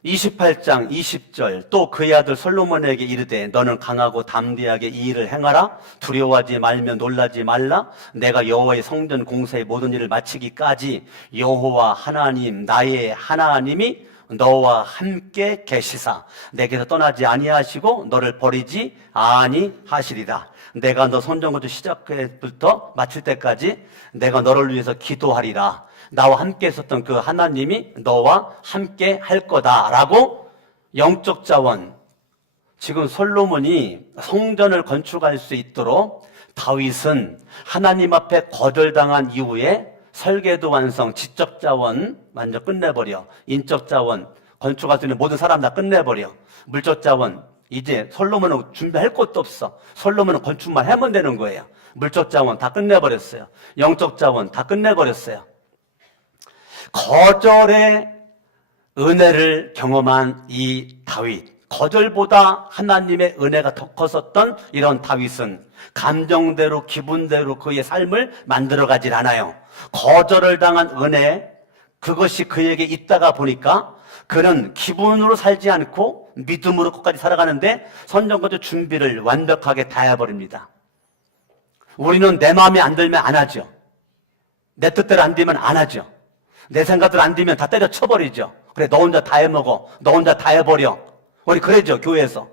28장 20절 또 그의 아들 솔로몬에게 이르되 너는 강하고 담대하게 이 일을 행하라. 두려워하지 말며 놀라지 말라. 내가 여호와의 성전 공사의 모든 일을 마치기까지 여호와 하나님 나의 하나님이 너와 함께 계시사 내게서 떠나지 아니하시고 너를 버리지 아니하시리라. 내가 너 성전건축 시작부터 마칠 때까지 내가 너를 위해서 기도하리라. 나와 함께 있었던 그 하나님이 너와 함께 할 거다라고 영적 자원, 지금 솔로몬이 성전을 건축할 수 있도록 다윗은 하나님 앞에 거절당한 이후에 설계도 완성, 지적 자원 먼저 끝내버려. 인적 자원, 건축할 수 있는 모든 사람 다 끝내버려. 물적 자원, 이제 솔로몬은 준비할 것도 없어. 솔로몬은 건축만 하면 되는 거예요. 물적 자원 다 끝내버렸어요. 영적 자원 다 끝내버렸어요. 거절의 은혜를 경험한 이 다윗, 거절보다 하나님의 은혜가 더 컸었던 이런 다윗은 감정대로 기분대로 그의 삶을 만들어가질 않아요. 거절을 당한 은혜, 그것이 그에게 있다가 보니까 그는 기분으로 살지 않고 믿음으로 끝까지 살아가는데 성전건축 준비를 완벽하게 다 해버립니다. 우리는 내 마음에 안 들면 안 하죠. 내 뜻대로 안 되면 안 하죠. 내 생각대로 안 되면 다 때려쳐버리죠. 그래, 너 혼자 다 해먹어. 너 혼자 다 해버려. 우리 그러죠, 교회에서.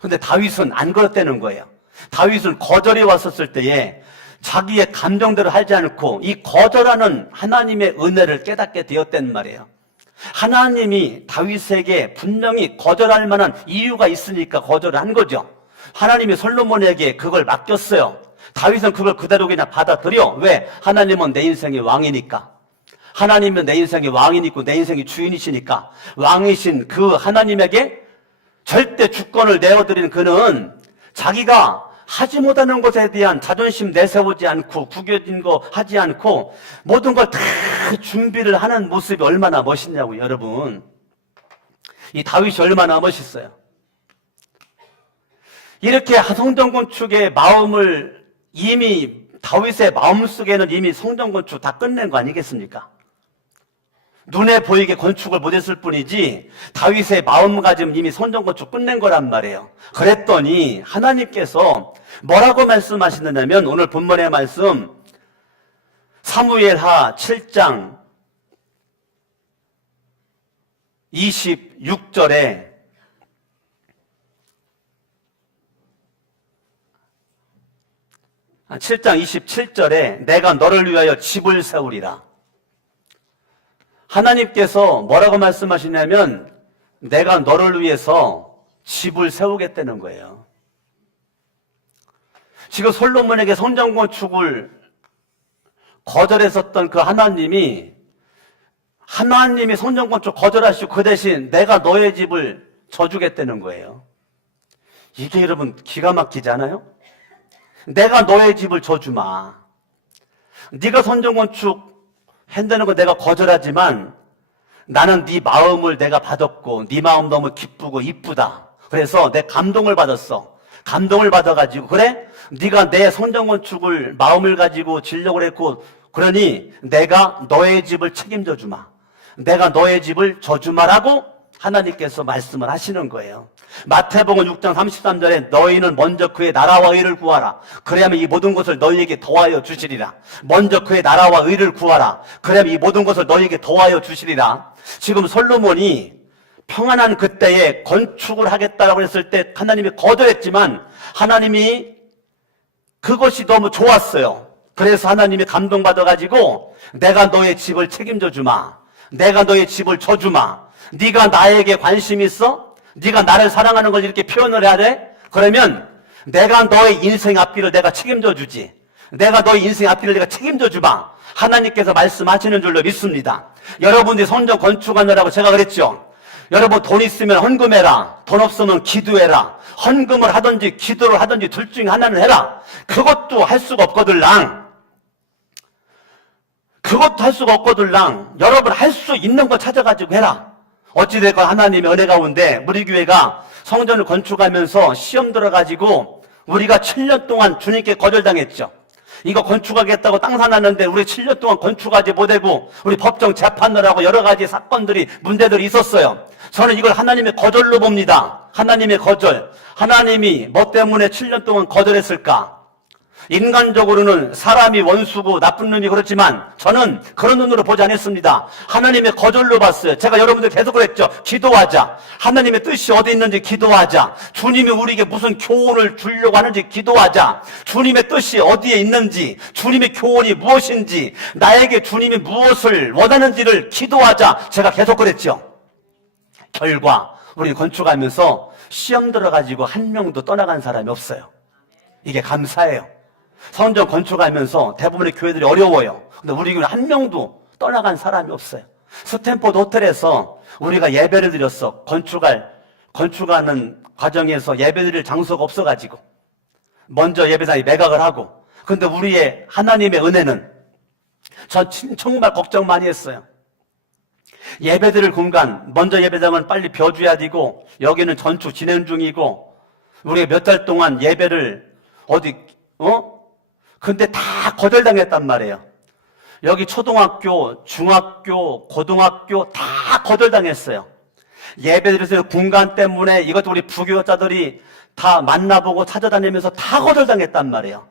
근데 다윗은 안 그랬다는 거예요. 다윗은 거절이 왔었을 때에 자기의 감정대로 하지 않고 이 거절하는 하나님의 은혜를 깨닫게 되었단 말이에요. 하나님이 다윗에게 분명히 거절할 만한 이유가 있으니까 거절을 한 거죠. 하나님이 솔로몬에게 그걸 맡겼어요. 다윗은 그걸 그대로 그냥 받아들여. 왜? 하나님은 내 인생의 왕이니까. 하나님은 내 인생의 왕이니까, 내 인생의 주인이시니까. 왕이신 그 하나님에게 절대 주권을 내어드리는 그는 자기가 하지 못하는 것에 대한 자존심 내세우지 않고 구겨진 거 하지 않고 모든 걸 다 준비를 하는 모습이 얼마나 멋있냐고. 여러분, 이 다윗이 얼마나 멋있어요. 이렇게 성전 건축의 마음을 이미 다윗의 마음속에는 이미 성전 건축 다 끝낸 거 아니겠습니까? 눈에 보이게 건축을 못했을 뿐이지 다윗의 마음가짐 이미 성전 건축 끝낸 거란 말이에요. 그랬더니 하나님께서 뭐라고 말씀하시느냐면 오늘 본문의 말씀 사무엘하 7장 26절에 7장 27절에 내가 너를 위하여 집을 세우리라. 하나님께서 뭐라고 말씀하시냐면 내가 너를 위해서 집을 세우겠다는 거예요. 지금 솔로몬에게 성전 건축을 거절했었던 그 하나님이 성전 건축 거절하시고 그 대신 내가 너의 집을 져주겠다는 거예요. 이게 여러분 기가 막히지 않아요? 내가 너의 집을 져주마. 네가 성전 건축 한다는 거 내가 거절하지만 나는 네 마음을 내가 받았고 네 마음 너무 기쁘고 이쁘다. 그래서 내 감동을 받았어. 감동을 받아가지고 그래? 네가 내 성전 건축을 마음을 가지고 지려고 했고 그러니 내가 너의 집을 책임져 주마. 내가 너의 집을 져주마라고 하나님께서 말씀을 하시는 거예요. 마태복음 6장 33절에 너희는 먼저 그의 나라와 의를 구하라. 그래야만 이 모든 것을 너희에게 더하여 주시리라. 먼저 그의 나라와 의를 구하라. 그래야만 이 모든 것을 너희에게 더하여 주시리라. 지금 솔로몬이 평안한 그때에 건축을 하겠다라고 했을 때 하나님이 거절했지만 하나님이 그것이 너무 좋았어요. 그래서 하나님이 감동받아가지고 내가 너의 집을 책임져 주마. 내가 너의 집을 져주마. 네가 나에게 관심이 있어? 네가 나를 사랑하는 걸 이렇게 표현을 해야 돼? 그러면 내가 너의 인생 앞길을 내가 책임져 주지. 내가 너의 인생 앞길을 내가 책임져 주마. 하나님께서 말씀하시는 줄로 믿습니다. 여러분들이 성전 건축하느라고 제가 그랬죠. 여러분 돈 있으면 헌금해라. 돈 없으면 기도해라. 헌금을 하든지 기도를 하든지 둘 중에 하나는 해라. 그것도 할 수가 없거들랑. 그것도 할 수가 없거들랑. 여러분 할 수 있는 거 찾아가지고 해라. 어찌됐건 하나님의 은혜 가운데 우리 교회가 성전을 건축하면서 시험 들어가지고 우리가 7년 동안 주님께 거절당했죠. 이거 건축하겠다고 땅 사놨는데 우리 7년 동안 건축하지 못하고 우리 법정 재판을 여러 가지 사건들이 문제들이 있었어요. 저는 이걸 하나님의 거절로 봅니다. 하나님의 거절. 하나님이 뭐 때문에 7년 동안 거절했을까? 인간적으로는 사람이 원수고 나쁜 놈이 그렇지만 저는 그런 눈으로 보지 않았습니다. 하나님의 거절로 봤어요. 제가 여러분들 계속 그랬죠. 기도하자. 하나님의 뜻이 어디 있는지 기도하자. 주님이 우리에게 무슨 교훈을 주려고 하는지 기도하자. 주님의 뜻이 어디에 있는지, 주님의 교훈이 무엇인지, 나에게 주님이 무엇을 원하는지를 기도하자. 제가 계속 그랬죠. 결과 우리 건축하면서 시험 들어가지고 한 명도 떠나간 사람이 없어요. 이게 감사해요. 성전 건축하면서 대부분의 교회들이 어려워요. 근데 우리 교회는 한 명도 떠나간 사람이 없어요. 스탠포드 호텔에서 우리가 예배를 드렸어. 건축하는 과정에서 예배 드릴 장소가 없어가지고 먼저 예배당에 매각을 하고. 근데 우리의 하나님의 은혜는 전 정말 걱정 많이 했어요. 예배 드릴 공간, 먼저 예배당은 빨리 벼줘야 되고 여기는 건축 진행 중이고 우리가 몇 달 동안 예배를 근데 다 거절당했단 말이에요. 여기 초등학교, 중학교, 고등학교 다 거절당했어요. 예배드려서 공간 때문에 이것도 우리 부교자들이 다 만나보고 찾아다니면서 다 거절당했단 말이에요.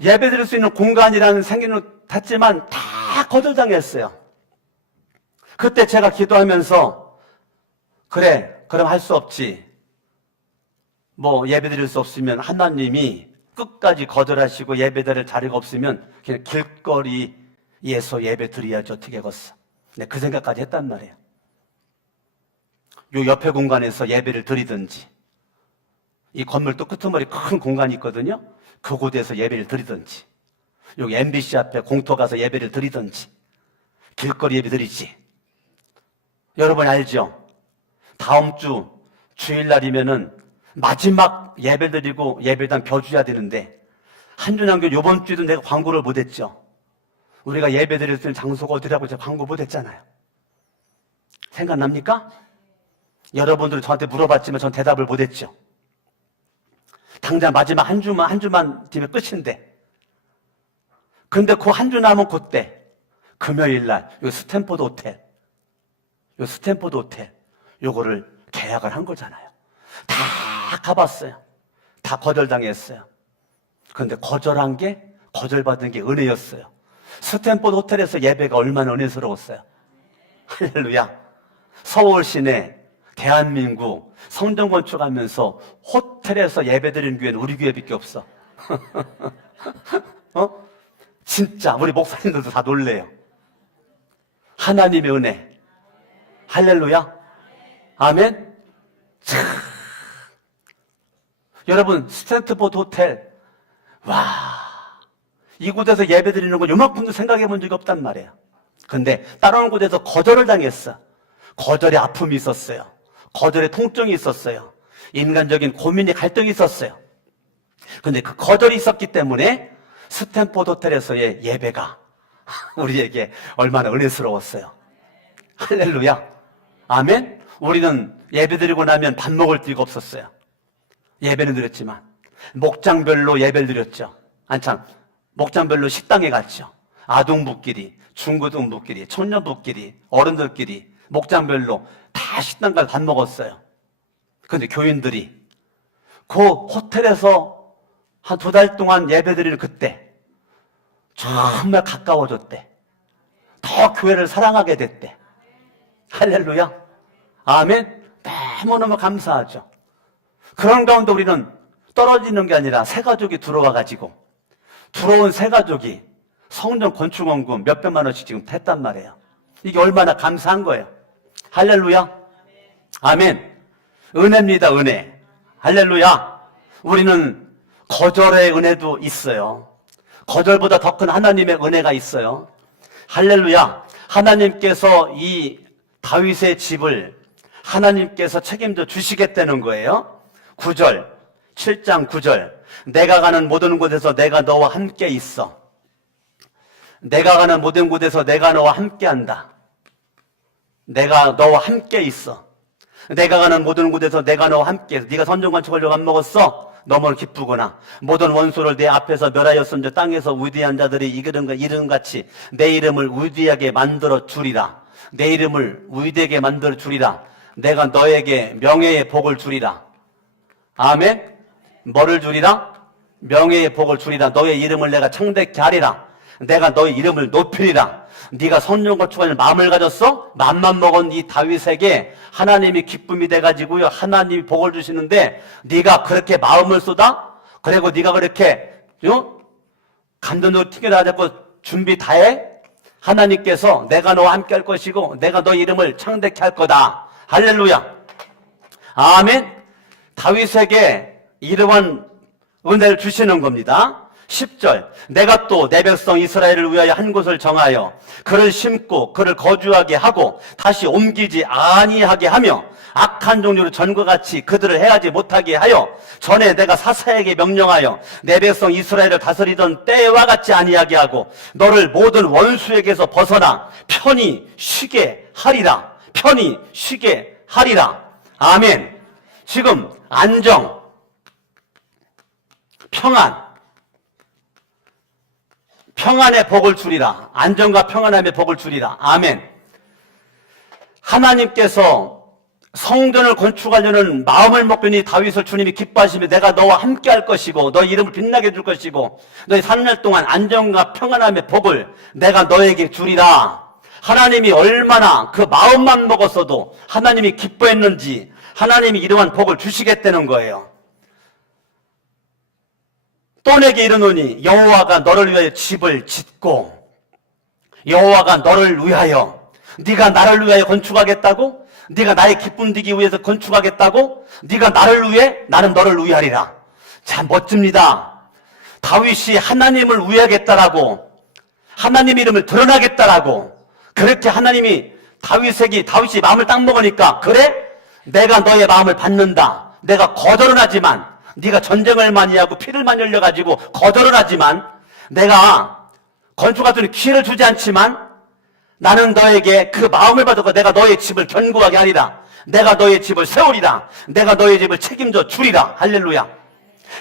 예배드릴 수 있는 공간이라는 생기는 했지만 다 거절당했어요. 그때 제가 기도하면서 그래, 그럼 할 수 없지. 예배드릴 수 없으면 하나님이 끝까지 거절하시고 예배드릴 자리가 없으면 그냥 길거리에서 예배 드려야지 어떻게겠어. 네, 그 생각까지 했단 말이에요. 요 옆에 공간에서 예배를 드리든지 이 건물 또 끄트머리 큰 공간이 있거든요. 그곳에서 예배를 드리든지 여기 MBC 앞에 공터 가서 예배를 드리든지 길거리 예배 드리지. 여러분 알죠? 다음 주 주일날이면은 마지막 예배 드리고 예배당 벼줘야 되는데 한준왕교 이번 주에도 내가 광고를 못했죠. 우리가 예배 드릴 수 있는 장소가 어디라고 제가 광고 못했잖아요. 생각납니까? 여러분들은 저한테 물어봤지만 전 대답을 못했죠. 당장 마지막 한 주만 뒤면 끝인데 근데 그 한 주 남은 그때 금요일날 요 스탠포드 호텔 요거를 계약을 한 거잖아요. 다 가봤어요. 다 거절당했어요. 그런데 거절받은 게 은혜였어요. 스탠포드 호텔에서 예배가 얼마나 은혜스러웠어요. 할렐루야. 서울 시내, 대한민국 성전 건축하면서 호텔에서 예배드리는 교회는 우리 교회밖에 없어. 진짜 우리 목사님들도 다 놀래요. 하나님의 은혜. 할렐루야. 아멘. 여러분 스탠포드 호텔 이곳에서 예배 드리는 건 요만큼도 생각해 본 적이 없단 말이에요. 근데 다른 곳에서 거절을 당했어. 거절의 아픔이 있었어요. 거절의 통증이 있었어요. 인간적인 고민의 갈등이 있었어요. 근데 그 거절이 있었기 때문에 스탠포드 호텔에서의 예배가 우리에게 얼마나 은혜스러웠어요. 할렐루야. 아멘. 우리는 예배 드리고 나면 밥 먹을 데가 없었어요. 예배는 드렸지만 목장별로 예배를 드렸죠. 목장별로 식당에 갔죠. 아동부끼리, 중고등부끼리, 청년부끼리, 어른들끼리 목장별로 다 식당 가서 밥 먹었어요. 그런데 교인들이 그 호텔에서 한 2달 동안 예배 드리는 그때 정말 가까워졌대. 더 교회를 사랑하게 됐대. 할렐루야. 아멘. 너무너무 감사하죠. 그런 가운데 우리는 떨어지는 게 아니라 새 가족이 들어와가지고 들어온 새 가족이 성전 건축원금 몇백만 원씩 지금 했단 말이에요. 이게 얼마나 감사한 거예요. 할렐루야. 아멘. 은혜입니다. 은혜. 할렐루야. 우리는 거절의 은혜도 있어요. 거절보다 더 큰 하나님의 은혜가 있어요. 할렐루야. 하나님께서 이 다윗의 집을 하나님께서 책임져 주시겠다는 거예요. 9절, 7장 9절. 내가 가는 모든 곳에서 내가 너와 함께 있어. 내가 가는 모든 곳에서 내가 너와 함께 한다. 내가 너와 함께 있어. 내가 가는 모든 곳에서 내가 너와 함께 해서 네가 선정관측하려고 안 먹었어? 너무 기쁘구나. 모든 원수를 내 앞에서 멸하였은데 땅에서 위대한 자들이 이름같이 내 이름을 위대하게 만들어 주리라. 내 이름을 위대하게 만들어 주리라. 내가 너에게 명예의 복을 주리라. 아멘. 뭐를 주리라? 명예의 복을 주리라. 너의 이름을 내가 청대케 하리라. 내가 너의 이름을 높이리라. 네가 성령 건축하는 마음을 가졌어? 맘만 먹은 이 다윗에게 하나님이 기쁨이 돼가지고요, 하나님이 복을 주시는데 네가 그렇게 마음을 쏟아? 그리고 네가 그렇게 감동으로 튀겨나가고 준비 다 해? 하나님께서 내가 너와 함께 할 것이고 내가 너 이름을 창대케 할 거다. 할렐루야. 아멘. 다윗에게 이러한 은혜를 주시는 겁니다. 10절, 내가 또 내 백성 이스라엘을 위하여 한 곳을 정하여 그를 심고 그를 거주하게 하고 다시 옮기지 아니하게 하며 악한 종류로 전과 같이 그들을 해하지 못하게 하여 전에 내가 사사에게 명령하여 내 백성 이스라엘을 다스리던 때와 같이 아니하게 하고 너를 모든 원수에게서 벗어나 편히 쉬게 하리라. 편히 쉬게 하리라. 아멘. 지금 안정, 평안의 복을 주리라. 안정과 평안함의 복을 주리라. 아멘. 하나님께서 성전을 건축하려는 마음을 먹더니 다윗을 주님이 기뻐하시며 내가 너와 함께 할 것이고 너의 이름을 빛나게 해줄 것이고 너의 3년 동안 안정과 평안함의 복을 내가 너에게 주리라. 하나님이 얼마나 그 마음만 먹었어도 하나님이 기뻐했는지 하나님이 이러한 복을 주시겠다는 거예요. 또 내게 이르노니 여호와가 너를 위하여 집을 짓고 여호와가 너를 위하여 네가 나를 위하여 건축하겠다고? 네가 나의 기쁨 되기 위해서 건축하겠다고? 네가 나를 위해 나는 너를 위하리라. 참 멋집니다. 다윗이 하나님을 위하겠다라고 하나님 이름을 드러나겠다라고 그렇게 하나님이 다윗이 마음을 딱 먹으니까 그래? 내가 너의 마음을 받는다. 내가 거절은 하지만 네가 전쟁을 많이 하고 피를 많이 흘려가지고 거절을 하지만 내가 건축하더니 기회를 주지 않지만 나는 너에게 그 마음을 받고 내가 너의 집을 견고하게 하리라. 내가 너의 집을 세우리라. 내가 너의 집을 책임져 주리라. 할렐루야.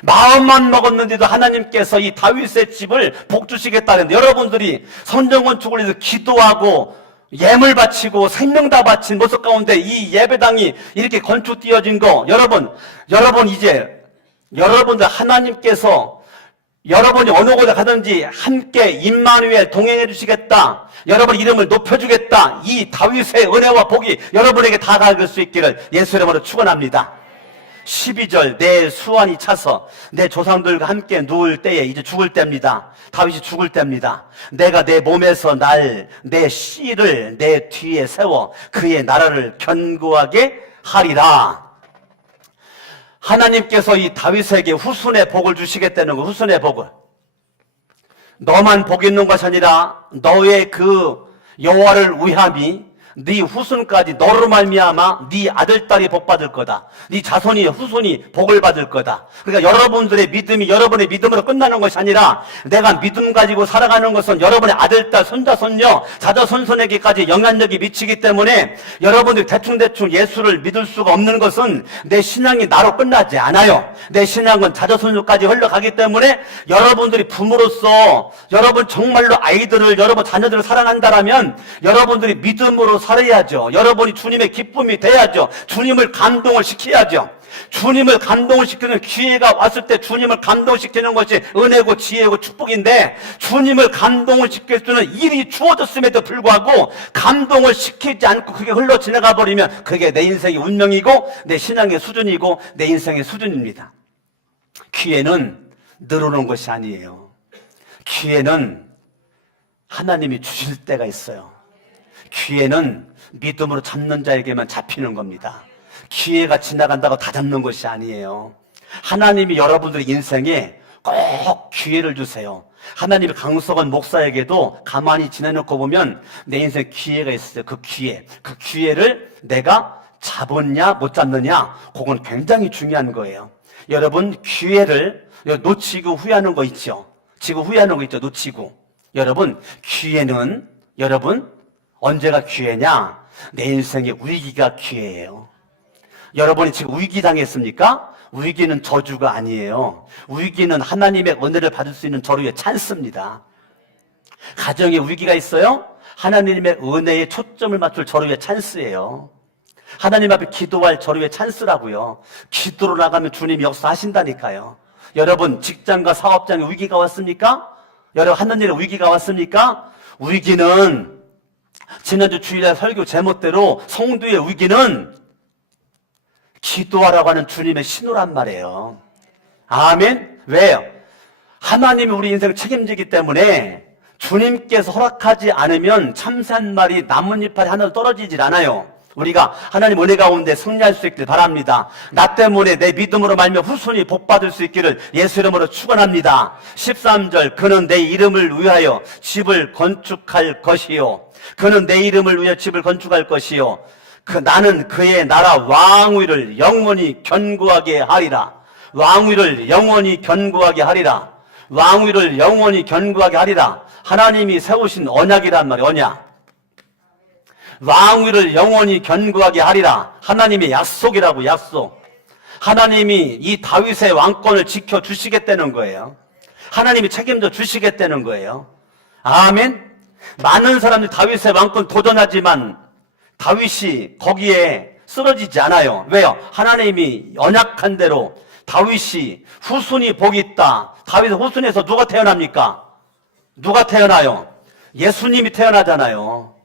마음만 먹었는데도 하나님께서 이 다윗의 집을 복주시겠다는데 여러분들이 성전 건축을 위해서 기도하고 예물 바치고 생명 다 바친 모습 가운데 이 예배당이 이렇게 건축되어진 거 여러분 이제 여러분들 하나님께서 여러분이 어느 곳에 가든지 함께 임마누엘 동행해 주시겠다. 여러분 이름을 높여주겠다. 이 다윗의 은혜와 복이 여러분에게 다가갈 수 있기를 예수 이름으로 축원합니다. 12절, 내 수완이 차서 내 조상들과 함께 누울 때에 이제 죽을 때입니다. 다윗이 죽을 때입니다. 내가 내 몸에서 내 씨를 내 뒤에 세워 그의 나라를 견고하게 하리라. 하나님께서 이 다윗에게 후손의 복을 주시겠다는 거, 후손의 복을. 너만 복 있는 것이 아니라 너의 그 여호와를 위함이 네 후손까지 너로 말미암아 네 아들 딸이 복 받을 거다. 네 자손이 후손이 복을 받을 거다. 그러니까 여러분들의 믿음이 여러분의 믿음으로 끝나는 것이 아니라 내가 믿음 가지고 살아가는 것은 여러분의 아들 딸 손자 손녀 자자손손에게까지 영향력이 미치기 때문에 여러분들이 대충 예수를 믿을 수가 없는 것은 내 신앙이 나로 끝나지 않아요. 내 신앙은 자자손녀까지 흘러가기 때문에 여러분들이 부모로서 여러분 정말로 아이들을 여러분 자녀들을 사랑한다라면 여러분들이 믿음으로 살아야죠. 여러분이 주님의 기쁨이 돼야죠. 주님을 감동을 시켜야죠. 주님을 감동을 시키는 기회가 왔을 때 주님을 감동시키는 것이 은혜고 지혜고 축복인데 주님을 감동을 시킬 수는 일이 주어졌음에도 불구하고 감동을 시키지 않고 그게 흘러 지나가 버리면 그게 내 인생의 운명이고 내 신앙의 수준이고 내 인생의 수준입니다. 기회는 늘어놓은 것이 아니에요. 기회는 하나님이 주실 때가 있어요. 기회는 믿음으로 잡는 자에게만 잡히는 겁니다. 기회가 지나간다고 다 잡는 것이 아니에요. 하나님이 여러분들의 인생에 꼭 기회를 주세요. 하나님이 강석원 목사에게도 가만히 지내놓고 보면 내 인생에 기회가 있어요. 그 기회를 내가 잡았냐 못 잡느냐 그건 굉장히 중요한 거예요. 여러분 기회를 놓치고 후회하는 거 있죠. 놓치고. 여러분 기회는 언제가 기회냐? 내 인생의 위기가 기회예요. 여러분이 지금 위기 당했습니까? 위기는 저주가 아니에요. 위기는 하나님의 은혜를 받을 수 있는 저로의 찬스입니다. 가정에 위기가 있어요? 하나님의 은혜에 초점을 맞출 저로의 찬스예요. 하나님 앞에 기도할 저루의 찬스라고요. 기도로 나가면 주님이 역사하신다니까요. 여러분, 직장과 사업장에 위기가 왔습니까? 여러분, 하는 일에 위기가 왔습니까? 위기는 지난주 주일날 설교 제목대로 성도의 위기는 기도하라고 하는 주님의 신호란 말이에요. 아멘? 왜요? 하나님이 우리 인생을 책임지기 때문에 주님께서 허락하지 않으면 참새 한 마리, 나뭇잎알이 하나도 떨어지질 않아요. 우리가 하나님 은혜 가운데 승리할 수 있길 바랍니다. 나 때문에 내 믿음으로 말며 후손이 복받을 수 있기를 예수 이름으로 축원합니다. 13절, 그는 내 이름을 위하여 집을 건축할 것이요, 그는 내 이름을 위하여 집을 건축할 것이요, 나는 그의 나라 왕위를 영원히 견고하게 하리라. 왕위를 영원히 견고하게 하리라. 왕위를 영원히 견고하게 하리라. 하나님이 세우신 언약이란 말이에요. 언약. 왕위를 영원히 견고하게 하리라. 하나님의 약속이라고. 약속. 하나님이 이 다윗의 왕권을 지켜주시겠다는 거예요. 하나님이 책임져 주시겠다는 거예요. 아멘. 많은 사람들이 다윗의 왕권 도전하지만 다윗이 거기에 쓰러지지 않아요. 왜요? 하나님이 언약한 대로 다윗이 후손이 복이 있다. 다윗의 후손에서 누가 태어납니까? 누가 태어나요? 예수님이 태어나잖아요.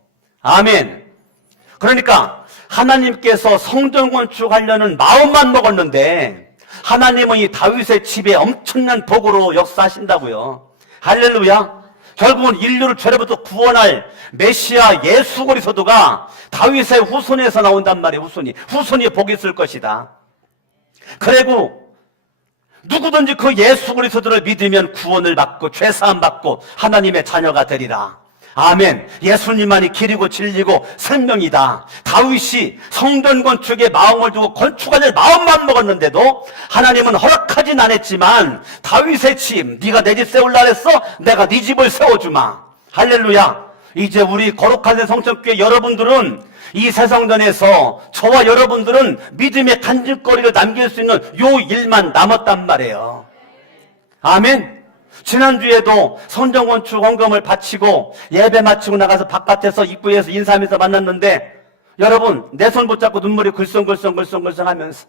아멘. 그러니까 하나님께서 성전 건축하려는 마음만 먹었는데 하나님은 이 다윗의 집에 엄청난 복으로 역사하신다고요. 할렐루야. 결국은 인류를 죄로부터 구원할 메시아 예수 그리스도가 다윗의 후손에서 나온단 말이에요. 후손이 복이 있을 것이다. 그리고 누구든지 그 예수 그리스도를 믿으면 구원을 받고 죄사함 받고 하나님의 자녀가 되리라. 아멘. 예수님만이 길이고 진리고 생명이다. 다윗이 성전 건축에 마음을 두고 건축하는 마음만 먹었는데도 하나님은 허락하진 않았지만 다윗의 집, 네가 내 집 세울라 그랬어? 내가 네 집을 세워주마. 할렐루야. 이제 우리 거룩한 성천교회 여러분들은 이 세상전에서 저와 여러분들은 믿음의 간증거리를 남길 수 있는 요 일만 남았단 말이에요. 아멘. 지난주에도 성전건축 헌금을 바치고 예배 마치고 나가서 바깥에서 입구에서 인사하면서 만났는데 여러분, 내 손 붙잡고 눈물이 글썽글썽 하면서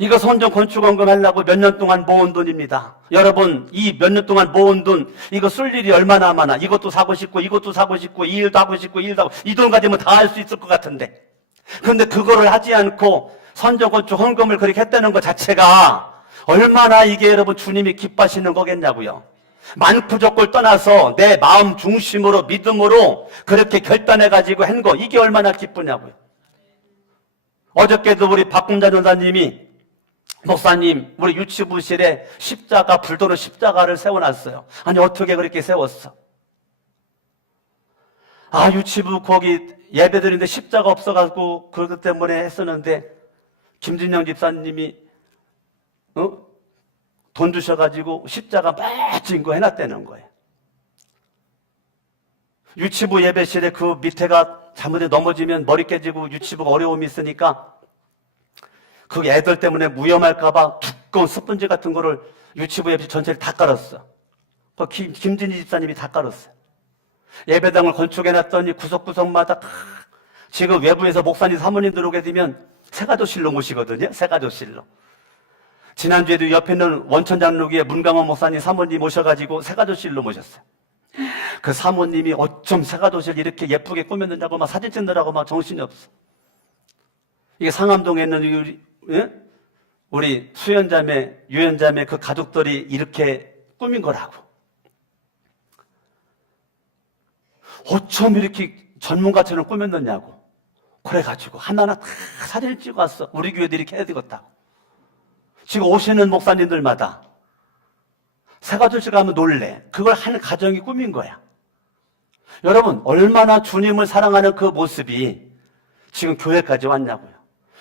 이거 성전건축 헌금 하려고 몇 년 동안 모은 돈입니다. 여러분, 이 몇 년 동안 모은 돈 이거 쓸 일이 얼마나 많아. 이것도 사고 싶고 이것도 사고 싶고 이 일도 하고 싶고 이 일도 하고, 이 돈 가지면 다 할 수 있을 것 같은데 그런데 그거를 하지 않고 성전건축 헌금을 그렇게 했다는 것 자체가 얼마나 이게 여러분 주님이 기뻐하시는 거겠냐고요. 만푸적을 떠나서 내 마음 중심으로 믿음으로 그렇게 결단해가지고 한 거, 이게 얼마나 기쁘냐고요. 어저께도 우리 박공자 전사님이 목사님 우리 유치부실에 십자가, 불도로 십자가를 세워놨어요. 아니 어떻게 그렇게 세웠어? 아, 유치부 거기 예배드리는데 십자가 없어가지고 그것 때문에 했었는데 김진영 집사님이 돈 주셔가지고 십자가 멋진 거 해놨다는 거예요. 유치부 예배실에 그 밑에가 잘못에 넘어지면 머리 깨지고 유치부가 어려움이 있으니까 그 애들 때문에 무염할까봐 두꺼운 스펀지 같은 거를 유치부 예배실 전체를 다 깔았어. 그 김진희 집사님이 다 깔았어요. 예배당을 건축해놨더니 구석구석마다 지금 외부에서 목사님 사모님들 오게 되면 새가족실로 모시거든요. 새가족실로. 지난주에도 옆에 있는 원천장로교회 문강원 목사님 사모님 모셔가지고 새가족실로 모셨어요. 그 사모님이 어쩜 새가족실 이렇게 예쁘게 꾸몄느냐고 막 사진 찍느라고 막 정신이 없어. 이게 상암동에 있는 우리 수연자매, 유연자매 그 가족들이 이렇게 꾸민 거라고. 어쩜 이렇게 전문가처럼 꾸몄느냐고. 그래가지고 하나하나 다 사진을 찍어 왔어. 우리 교회도 이렇게 해야 되겠다고. 지금 오시는 목사님들마다 새가족실 가면 놀래. 그걸 한 가정이 꾸민 거야. 여러분, 얼마나 주님을 사랑하는 그 모습이 지금 교회까지 왔냐고요.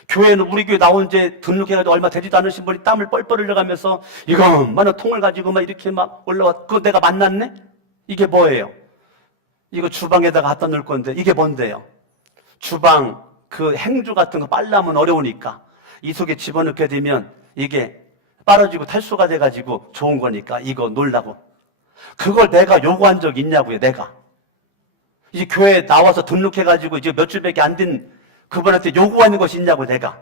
교회는 우리 교회 나온 지 등록해가지고 얼마 되지도 않으신 분이 땀을 뻘뻘 흘려가면서 이것만한 통을 가지고 막 이렇게 막 올라와. 그거 내가 만났네? 이게 뭐예요? 이거 주방에다가 갖다 놓을 건데 이게 뭔데요? 주방 그 행주 같은 거 빨라면 어려우니까 이 속에 집어넣게 되면 이게 빨아지고 탈수가 돼가지고 좋은 거니까 이거 놀라고. 그걸 내가 요구한 적 있냐고요. 내가 이제 교회에 나와서 등록해가지고 이제 몇 주밖에 안 된 그분한테 요구하는 것이 있냐고 내가.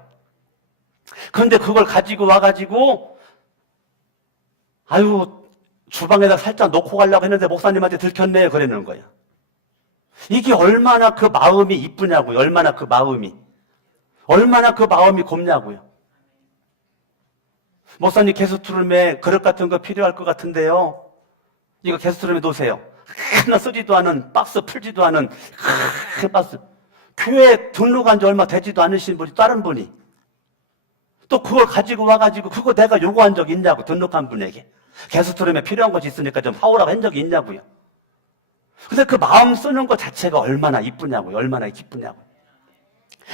그런데 그걸 가지고 와가지고 아유 주방에다 살짝 놓고 가려고 했는데 목사님한테 들켰네요 그러는 거야. 이게 얼마나 그 마음이 이쁘냐고요. 얼마나 그 마음이 곱냐고요. 목사님 게스트룸에 그릇 같은 거 필요할 것 같은데요. 이거 게스트룸에 놓으세요. 하나 쓰지도 않은 박스, 풀지도 않은 큰 박스. 교회 등록한 지 얼마 되지도 않으신 분이 다른 분이 또 그걸 가지고 와가지고 그거 내가 요구한 적이 있냐고. 등록한 분에게 게스트룸에 필요한 것이 있으니까 좀 사오라고 한 적이 있냐고요. 근데 그 마음 쓰는 것 자체가 얼마나 이쁘냐고요. 얼마나 기쁘냐고요.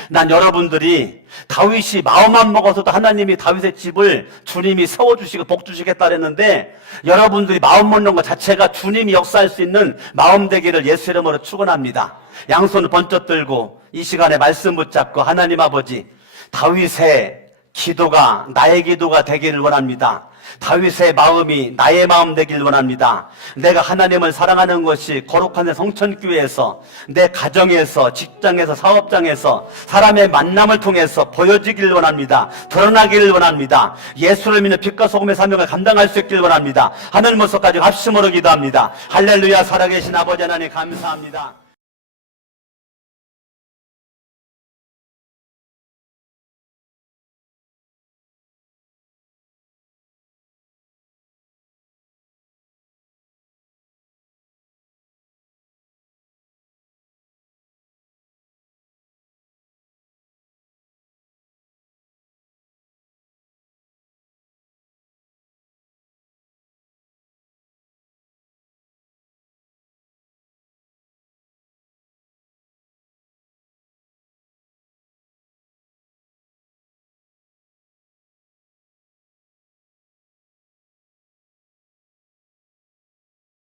난 여러분들이 다윗이 마음만 먹어서도 하나님이 다윗의 집을 주님이 세워주시고 복주시겠다 그랬는데 여러분들이 마음 먹는 것 자체가 주님이 역사할 수 있는 마음 되기를 예수 이름으로 축원합니다. 양손을 번쩍 들고 이 시간에 말씀 붙잡고 하나님 아버지 다윗의 기도가 나의 기도가 되기를 원합니다. 다윗의 마음이 나의 마음 되길 원합니다. 내가 하나님을 사랑하는 것이 거룩한 성천교회에서 내 가정에서 직장에서 사업장에서 사람의 만남을 통해서 보여지길 원합니다. 드러나기를 원합니다. 예수를 믿는 빛과 소금의 사명을 감당할 수 있길 원합니다. 하늘 모습까지 합심으로 기도합니다. 할렐루야. 살아계신 아버지 하나님 감사합니다.